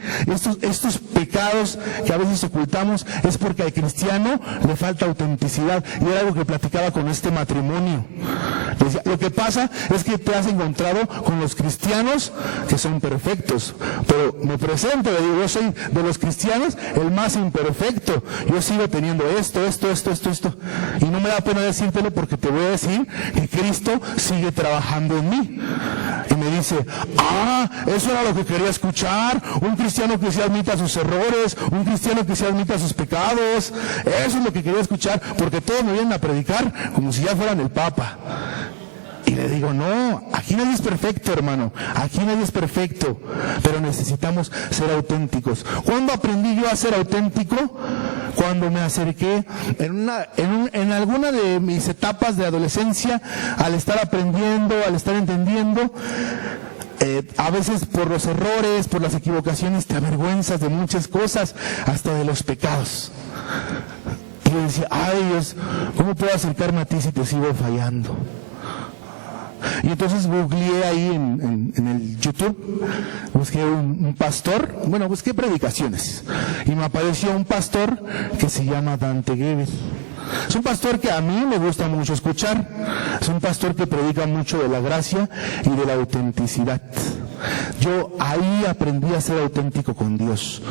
Estos pecados que a veces ocultamos es porque al cristiano le falta autenticidad. Y era algo que platicaba con este matrimonio. Decía, lo que pasa es que te has encontrado con los cristianos que son perfectos. Pero me presento, le digo, yo soy de los cristianos el más imperfecto. Yo sigo teniendo esto. Y no me da pena decírtelo porque te voy a decir que Cristo sigue trabajando en mí. Y me dice: eso era lo que quería escuchar, un cristiano que se admita sus errores, un cristiano que se admita sus pecados. Eso es lo que quería escuchar, porque todos me vienen a predicar como si ya fueran el Papa. Y le digo: no, aquí nadie es perfecto, hermano, aquí nadie es perfecto, pero necesitamos ser auténticos. ¿Cuándo aprendí yo a ser auténtico? Cuando me acerqué en alguna de mis etapas de adolescencia, al estar aprendiendo, al estar entendiendo. A veces por los errores, por las equivocaciones, te avergüenzas de muchas cosas, hasta de los pecados. Y yo decía: ay Dios, ¿cómo puedo acercarme a ti si te sigo fallando? Y entonces googleé ahí en el YouTube, busqué un pastor, busqué predicaciones, y me apareció un pastor que se llama Dante Gebel. Es un pastor que a mí me gusta mucho escuchar. Es un pastor que predica mucho de la gracia y de la autenticidad. Yo ahí aprendí a ser auténtico con Dios.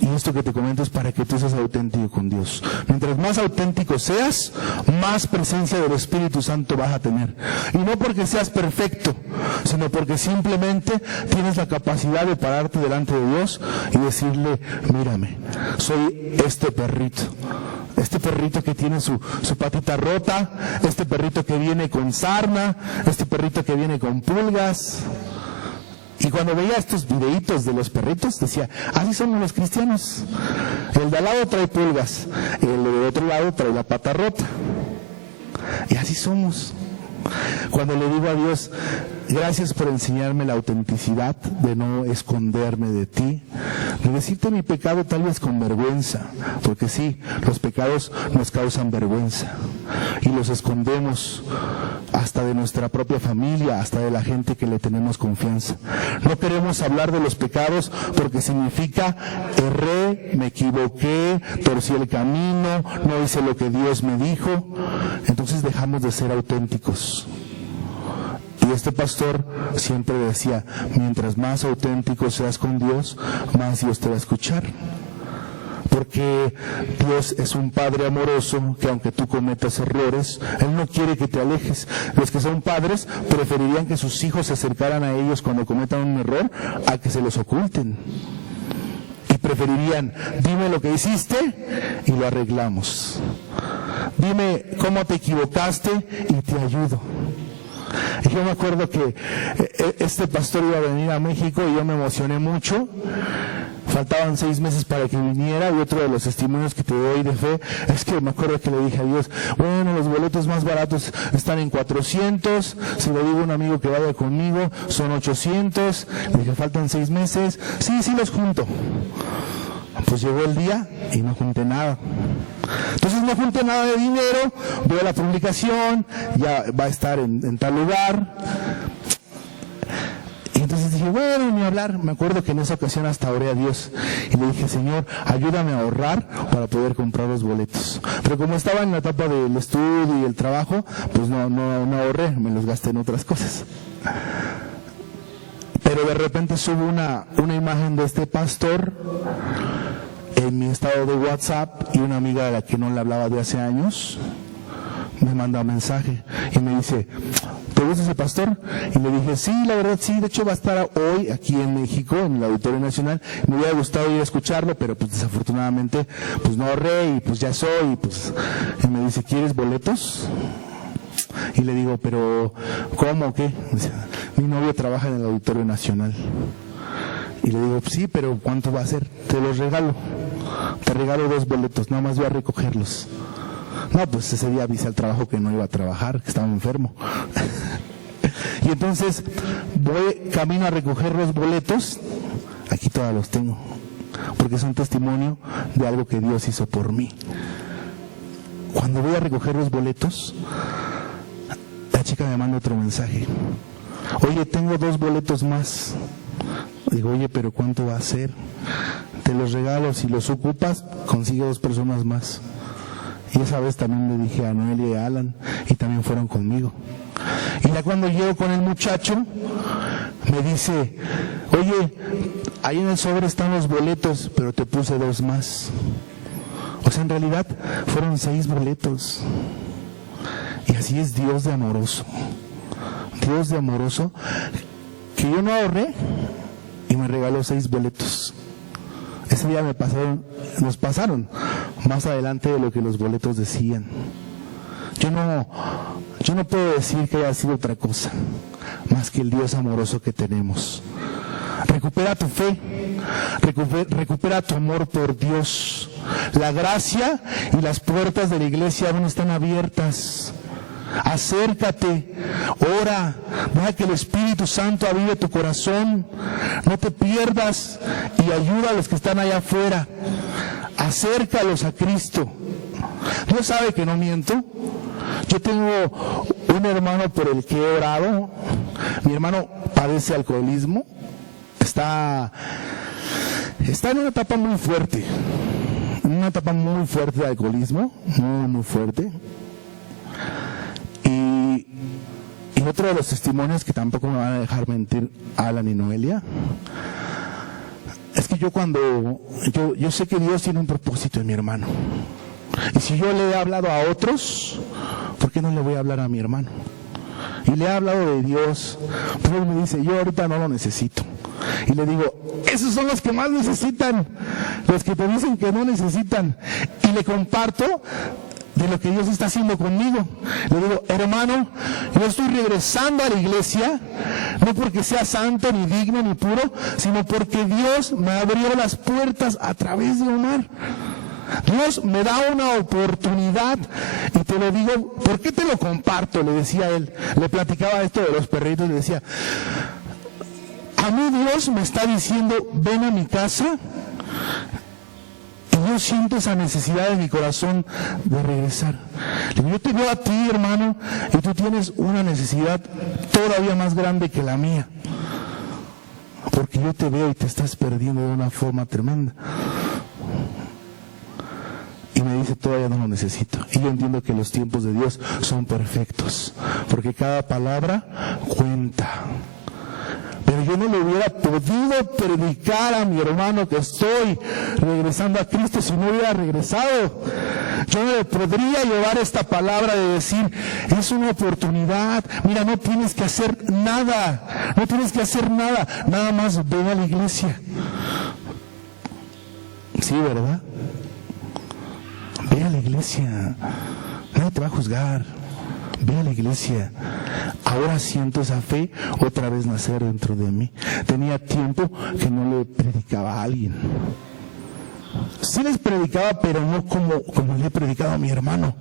Y esto que te comento es para que tú seas auténtico con Dios. Mientras más auténtico seas, más presencia del Espíritu Santo vas a tener. Y no porque seas perfecto, sino porque simplemente tienes la capacidad de pararte delante de Dios y decirle: mírame, soy este perrito. Este perrito que tiene su patita rota, este perrito que viene con sarna, este perrito que viene con pulgas. Y cuando veía estos videitos de los perritos, decía: así somos los cristianos. El de al lado trae pulgas, el de otro lado trae la pata rota. Y así somos. Cuando le digo a Dios: gracias por enseñarme la autenticidad de no esconderme de ti, de decirte mi pecado tal vez con vergüenza, porque sí, los pecados nos causan vergüenza y los escondemos hasta de nuestra propia familia, hasta de la gente que le tenemos confianza. No queremos hablar de los pecados porque significa: erré, me equivoqué, torcí el camino, no hice lo que Dios me dijo. Entonces dejamos de ser auténticos. Y este pastor siempre decía: mientras más auténtico seas con Dios, más Dios te va a escuchar. Porque Dios es un Padre amoroso que aunque tú cometas errores, Él no quiere que te alejes. Los que son padres preferirían que sus hijos se acercaran a ellos cuando cometan un error a que se los oculten. Y preferirían: dime lo que hiciste y lo arreglamos. Dime cómo te equivocaste y te ayudo. Y yo me acuerdo que este pastor iba a venir a México y yo me emocioné mucho. faltaban 6 meses para que viniera, y otro de los testimonios que te doy de fe es que me acuerdo que le dije a Dios, bueno, los boletos más baratos están en 400, si le digo a un amigo que vaya conmigo son 800, le dije, faltan 6 meses, sí los junto. Pues llegó el día y no junté nada. Entonces no junté nada de dinero, veo la publicación, ya va a estar en tal lugar. Y entonces dije, bueno, ni hablar. Me acuerdo que en esa ocasión hasta oré a Dios y le dije, Señor, ayúdame a ahorrar para poder comprar los boletos. Pero como estaba en la etapa del estudio y el trabajo, pues no ahorré, me los gasté en otras cosas. Pero de repente subo una imagen de este pastor en mi estado de WhatsApp, y una amiga de la que no le hablaba de hace años me manda un mensaje y me dice, ¿te gusta ese pastor? Y le dije, sí, la verdad sí, de hecho va a estar hoy aquí en México, en el Auditorio Nacional. Me hubiera gustado ir a escucharlo, pero pues desafortunadamente pues no ahorré, y pues ya soy, y pues él me dice, ¿quieres boletos? Y le digo, pero ¿cómo o qué? Dice, mi novio trabaja en el Auditorio Nacional. Y le digo, sí, pero ¿cuánto va a ser? Te los regalo. Te regalo 2 boletos, nada más voy a recogerlos. No, pues ese día avisé al trabajo que no iba a trabajar, que estaba enfermo. Y entonces voy camino a recoger los boletos. Aquí todavía los tengo, porque es un testimonio de algo que Dios hizo por mí. Cuando voy a recoger los boletos, la chica me manda otro mensaje. Oye, tengo 2 boletos más. Digo, oye, pero ¿cuánto va a ser? Te los regalo, si los ocupas, consigue 2 personas más. Y esa vez también le dije a Noelia y a Alan, y también fueron conmigo. Y ya cuando llego con el muchacho, me dice, oye, ahí en el sobre están los boletos, pero te puse 2 más. O sea, en realidad fueron 6 boletos. Y así es Dios de amoroso. Dios de amoroso, que yo no ahorré y me regaló 6 boletos. Ese día nos pasaron más adelante de lo que los boletos decían. Yo no puedo decir que haya sido otra cosa más que el Dios amoroso que tenemos. Recupera tu fe, recupera tu amor por Dios. La gracia y las puertas de la iglesia aún están abiertas. Acércate, ora, deja que el Espíritu Santo avive tu corazón, no te pierdas, y ayuda a los que están allá afuera. Acércalos a Cristo. Dios sabe que no miento. Yo tengo un hermano por el que he orado. Mi hermano padece alcoholismo, está en una etapa muy fuerte, de alcoholismo, muy fuerte. Y otro de los testimonios que tampoco me van a dejar mentir Alan y Noelia, es que yo sé que Dios tiene un propósito en mi hermano. Y si yo le he hablado a otros, ¿por qué no le voy a hablar a mi hermano? Y le he hablado de Dios, pero él me dice, yo ahorita no lo necesito. Y le digo, esos son los que más necesitan, los que te dicen que no necesitan. Y le comparto de lo que Dios está haciendo conmigo. Le digo, hermano, yo estoy regresando a la iglesia, no porque sea santo, ni digno, ni puro, sino porque Dios me abrió las puertas a través de Omar. Dios me da una oportunidad, y te lo digo, ¿por qué te lo comparto? Le decía él, le platicaba esto de los perritos, le decía, a mí Dios me está diciendo, ven a mi casa. Yo siento esa necesidad en mi corazón de regresar. Yo te veo a ti, hermano, y tú tienes una necesidad todavía más grande que la mía. Porque yo te veo y te estás perdiendo de una forma tremenda. Y me dice, todavía no lo necesito. Y yo entiendo que los tiempos de Dios son perfectos, porque cada palabra cuenta. Pero yo no le hubiera podido predicar a mi hermano que estoy regresando a Cristo si no hubiera regresado. Yo no le podría llevar esta palabra de decir, es una oportunidad, mira, no tienes que hacer nada, nada más ven a la iglesia. Sí, ¿verdad? Ve a la iglesia, nadie te va a juzgar. Ve a la iglesia, ahora siento esa fe otra vez nacer dentro de mí. Tenía tiempo que no le predicaba a alguien. Sí les predicaba, pero no como le he predicado a mi hermano,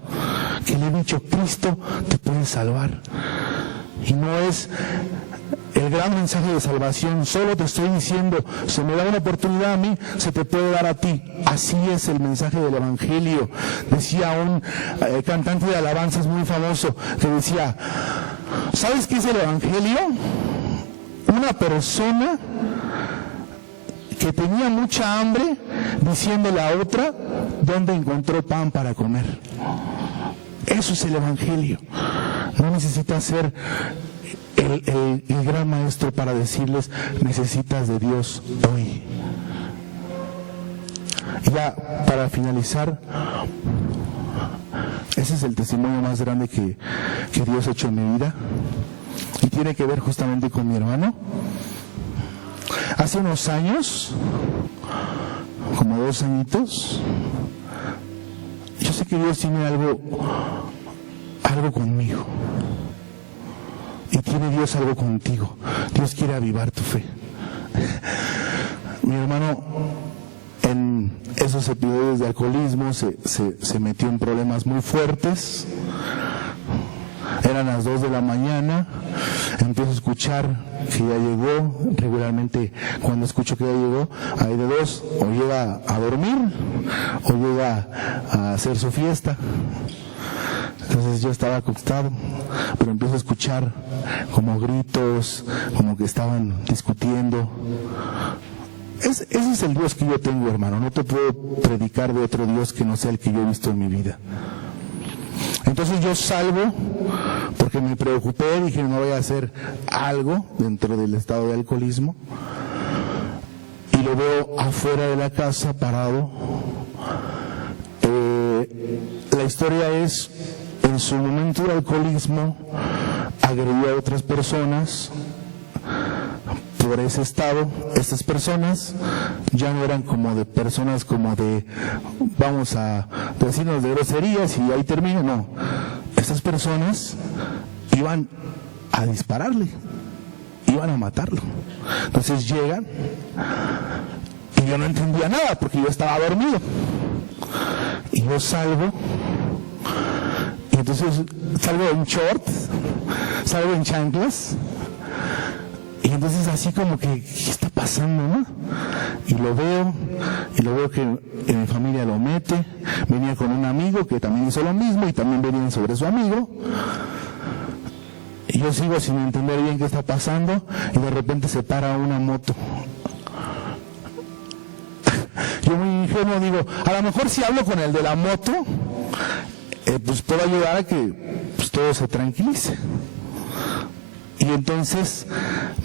que le he dicho: Cristo te puede salvar. Y no es el gran mensaje de salvación, solo te estoy diciendo, se me da una oportunidad a mí, se te puede dar a ti. Así es el mensaje del Evangelio. Decía un cantante de alabanzas muy famoso, que decía: ¿sabes qué es el Evangelio? Una persona que tenía mucha hambre diciéndole a otra dónde encontró pan para comer. Eso es el Evangelio. No necesitas ser el gran maestro para decirles: necesitas de Dios hoy. Y ya para finalizar, ese es el testimonio más grande que Dios ha hecho en mi vida, y tiene que ver justamente con mi hermano. Hace unos años, como 2 añitos, yo sé que Dios tiene algo conmigo. Y tiene Dios algo contigo. Dios quiere avivar tu fe. Mi hermano, en esos episodios de alcoholismo, se metió en problemas muy fuertes. Eran las 2 de la mañana, empiezo a escuchar que ya llegó. Regularmente cuando escucho que ya llegó, hay de dos: o llega a dormir o llega a hacer su fiesta. Entonces yo estaba acostado, pero empiezo a escuchar como gritos, como que estaban discutiendo. Ese es el Dios que yo tengo, hermano. No te puedo predicar de otro Dios que no sea el que yo he visto en mi vida. Entonces yo salgo porque me preocupé, dije: no voy a hacer algo dentro del estado de alcoholismo. Y lo veo afuera de la casa parado. La historia es: en su momento de alcoholismo agredió a otras personas. Por ese estado, estas personas ya no eran como de personas como de vamos a decirnos de groserías y ahí termina. No, estas personas iban a dispararle, iban a matarlo. Entonces llegan y yo no entendía nada porque yo estaba dormido. Y yo salgo, y entonces salgo en short, salgo en chanclas. Y entonces así como que, ¿qué está pasando, no? Y lo veo que en mi familia lo mete. Venía con un amigo que también hizo lo mismo y también venían sobre su amigo. Y yo sigo sin entender bien qué está pasando y de repente se para una moto. Yo muy ingenuo digo: a lo mejor si hablo con el de la moto, pues puedo ayudar a que pues, todo se tranquilice. Y entonces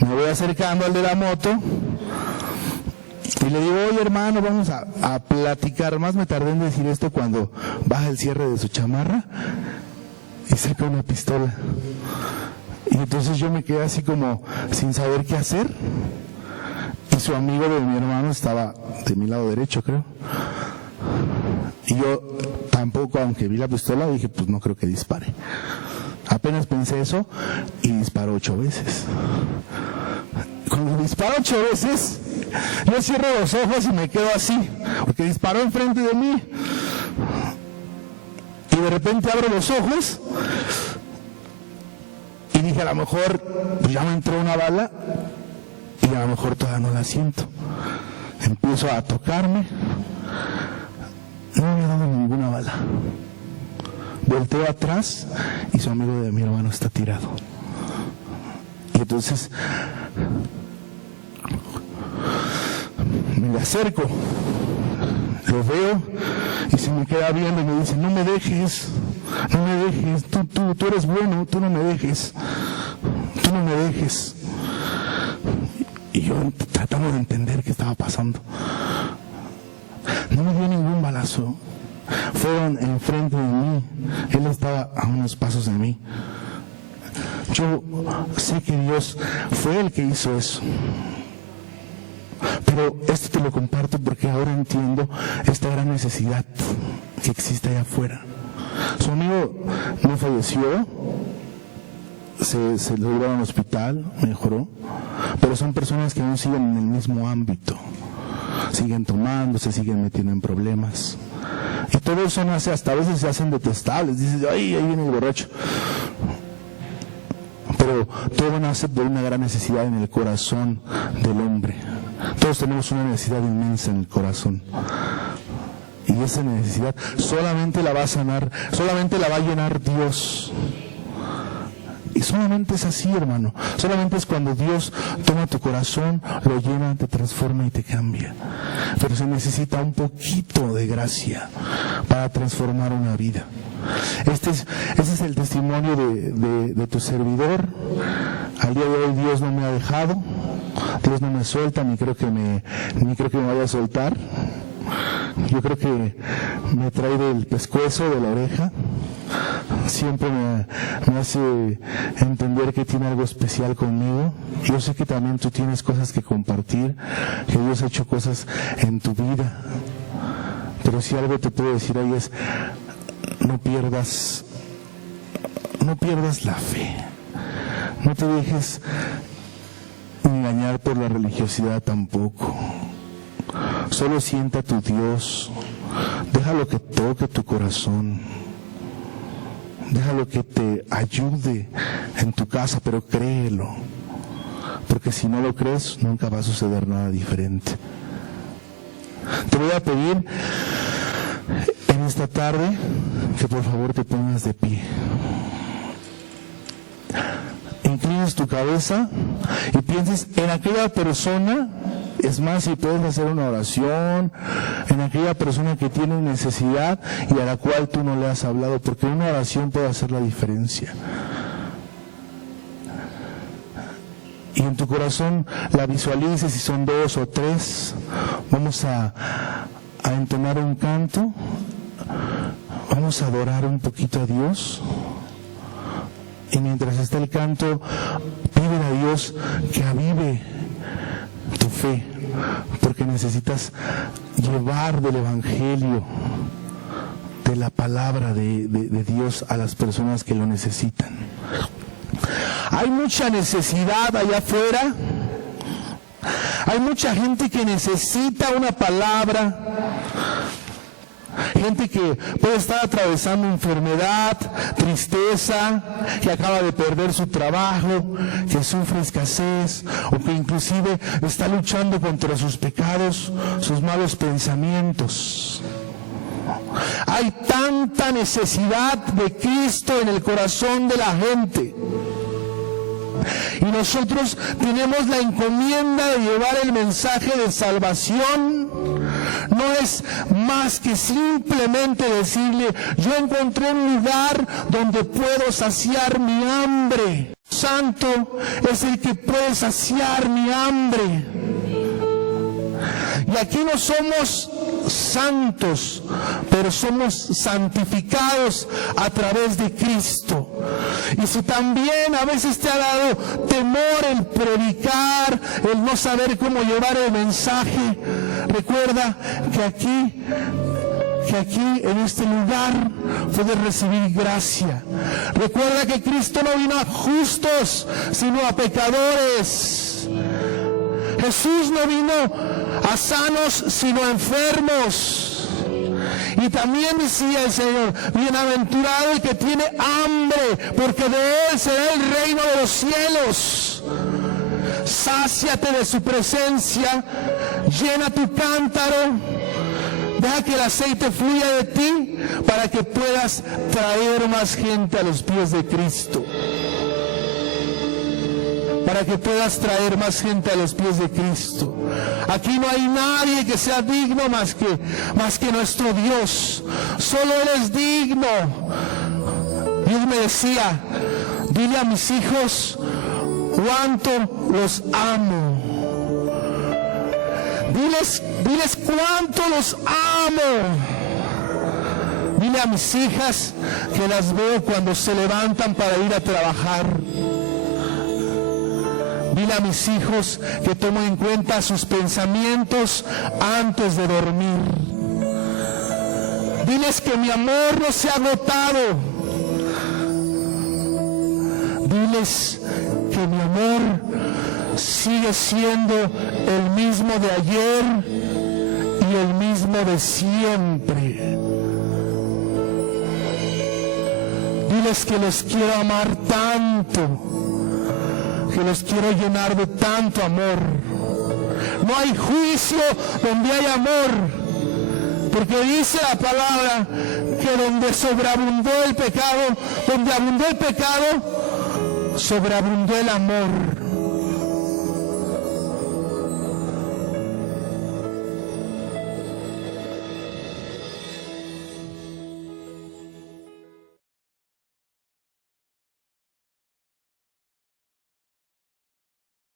me voy acercando al de la moto y le digo: oye, hermano, vamos a platicar. Más me tardé en decir esto cuando baja el cierre de su chamarra y saca una pistola. Y entonces yo me quedé así como sin saber qué hacer. Y su amigo de mi hermano estaba de mi lado derecho, creo. Y yo tampoco, aunque vi la pistola, dije: pues no creo que dispare. Apenas pensé eso y disparó 8 veces. Cuando disparó 8 veces, yo cierro los ojos y me quedo así, porque disparó enfrente de mí. Y de repente abro los ojos y dije: a lo mejor pues ya me entró una bala y a lo mejor todavía no la siento. Empiezo a tocarme, no me ha dado ninguna bala. Volteo atrás y su amigo de mi hermano está tirado. Y entonces me acerco, lo veo y se me queda viendo y me dice: no me dejes, tú eres bueno, tú no me dejes. Y yo tratando de entender qué estaba pasando. No me dio ningún balazo. Fueron enfrente de mí. Él estaba a unos pasos de mí. Yo sé que Dios fue el que hizo eso. Pero esto te lo comparto porque ahora entiendo esta gran necesidad que existe allá afuera. Su amigo no falleció se lo llevaron al hospital, mejoró, pero son personas que no siguen en el mismo ámbito, siguen tomando, se siguen metiendo en problemas, y todo eso nace, hasta a veces se hacen detestables, dices, ay, ahí viene el borracho, pero todo nace por una gran necesidad en el corazón del hombre. Todos tenemos una necesidad inmensa en el corazón. Y esa necesidad solamente la va a sanar, solamente la va a llenar Dios. Y solamente es así, hermano. Solamente es cuando Dios toma tu corazón, lo llena, te transforma y te cambia. Pero se necesita un poquito de gracia para transformar una vida. Ese es el testimonio de tu servidor. Al día de hoy Dios no me ha dejado, Dios no me suelta, ni creo que me vaya a soltar. Yo creo que me trae del pescuezo, de la oreja. Siempre me hace entender que tiene algo especial conmigo. Yo sé que también tú tienes cosas que compartir, que Dios ha hecho cosas en tu vida. Pero si algo te puedo decir ahí es, no pierdas la fe. No te dejes engañar por la religiosidad tampoco. Solo sienta a tu Dios. Déjalo que toque tu corazón. Déjalo que te ayude en tu casa, pero créelo. Porque si no lo crees, nunca va a suceder nada diferente. Te voy a pedir en esta tarde que por favor te pongas de pie. Inclines tu cabeza y pienses en aquella persona. Es más, si puedes hacer una oración en aquella persona que tiene necesidad y a la cual tú no le has hablado, porque una oración puede hacer la diferencia. Y en tu corazón la visualices, si son 2 o 3, vamos a entonar un canto, vamos a adorar un poquito a Dios. Y mientras está el canto, pídele a Dios que avive tu fe, porque necesitas llevar del Evangelio, de la palabra de Dios a las personas que lo necesitan. Hay mucha necesidad allá afuera, hay mucha gente que necesita una palabra. Gente que puede estar atravesando enfermedad, tristeza, que acaba de perder su trabajo, que sufre escasez, o que inclusive está luchando contra sus pecados, sus malos pensamientos. Hay tanta necesidad de Cristo en el corazón de la gente. Y nosotros tenemos la encomienda de llevar el mensaje de salvación. No es más que simplemente decirle, yo encontré un lugar donde puedo saciar mi hambre. Santo es el que puede saciar mi hambre. Y aquí no somos santos, pero somos santificados a través de Cristo. Y si también a veces te ha dado temor el predicar, el no saber cómo llevar el mensaje, recuerda que aquí en este lugar puedes recibir gracia. Recuerda que Cristo no vino a justos, sino a pecadores. Jesús no vino a sanos, sino a enfermos. Y también decía el Señor, bienaventurado el que tiene hambre, porque de él será el reino de los cielos. Sáciate de su presencia, llena tu cántaro, deja que el aceite fluya de ti para que puedas traer más gente a los pies de Cristo. Para que puedas traer más gente a los pies de Cristo. Aquí no hay nadie que sea digno más que nuestro Dios. Solo Él es digno. Dios me decía, dile a mis hijos cuánto los amo. Diles cuánto los amo. Dile a mis hijas que las veo cuando se levantan para ir a trabajar. Dile a mis hijos que tomo en cuenta sus pensamientos antes de dormir. Diles que mi amor no se ha agotado. Diles que mi amor sigue siendo el mismo de ayer y el mismo de siempre. Diles que los quiero amar tanto, que los quiero llenar de tanto amor. No hay juicio donde hay amor, porque dice la palabra que donde sobreabundó el pecado, donde abundó el pecado, sobreabundó el amor.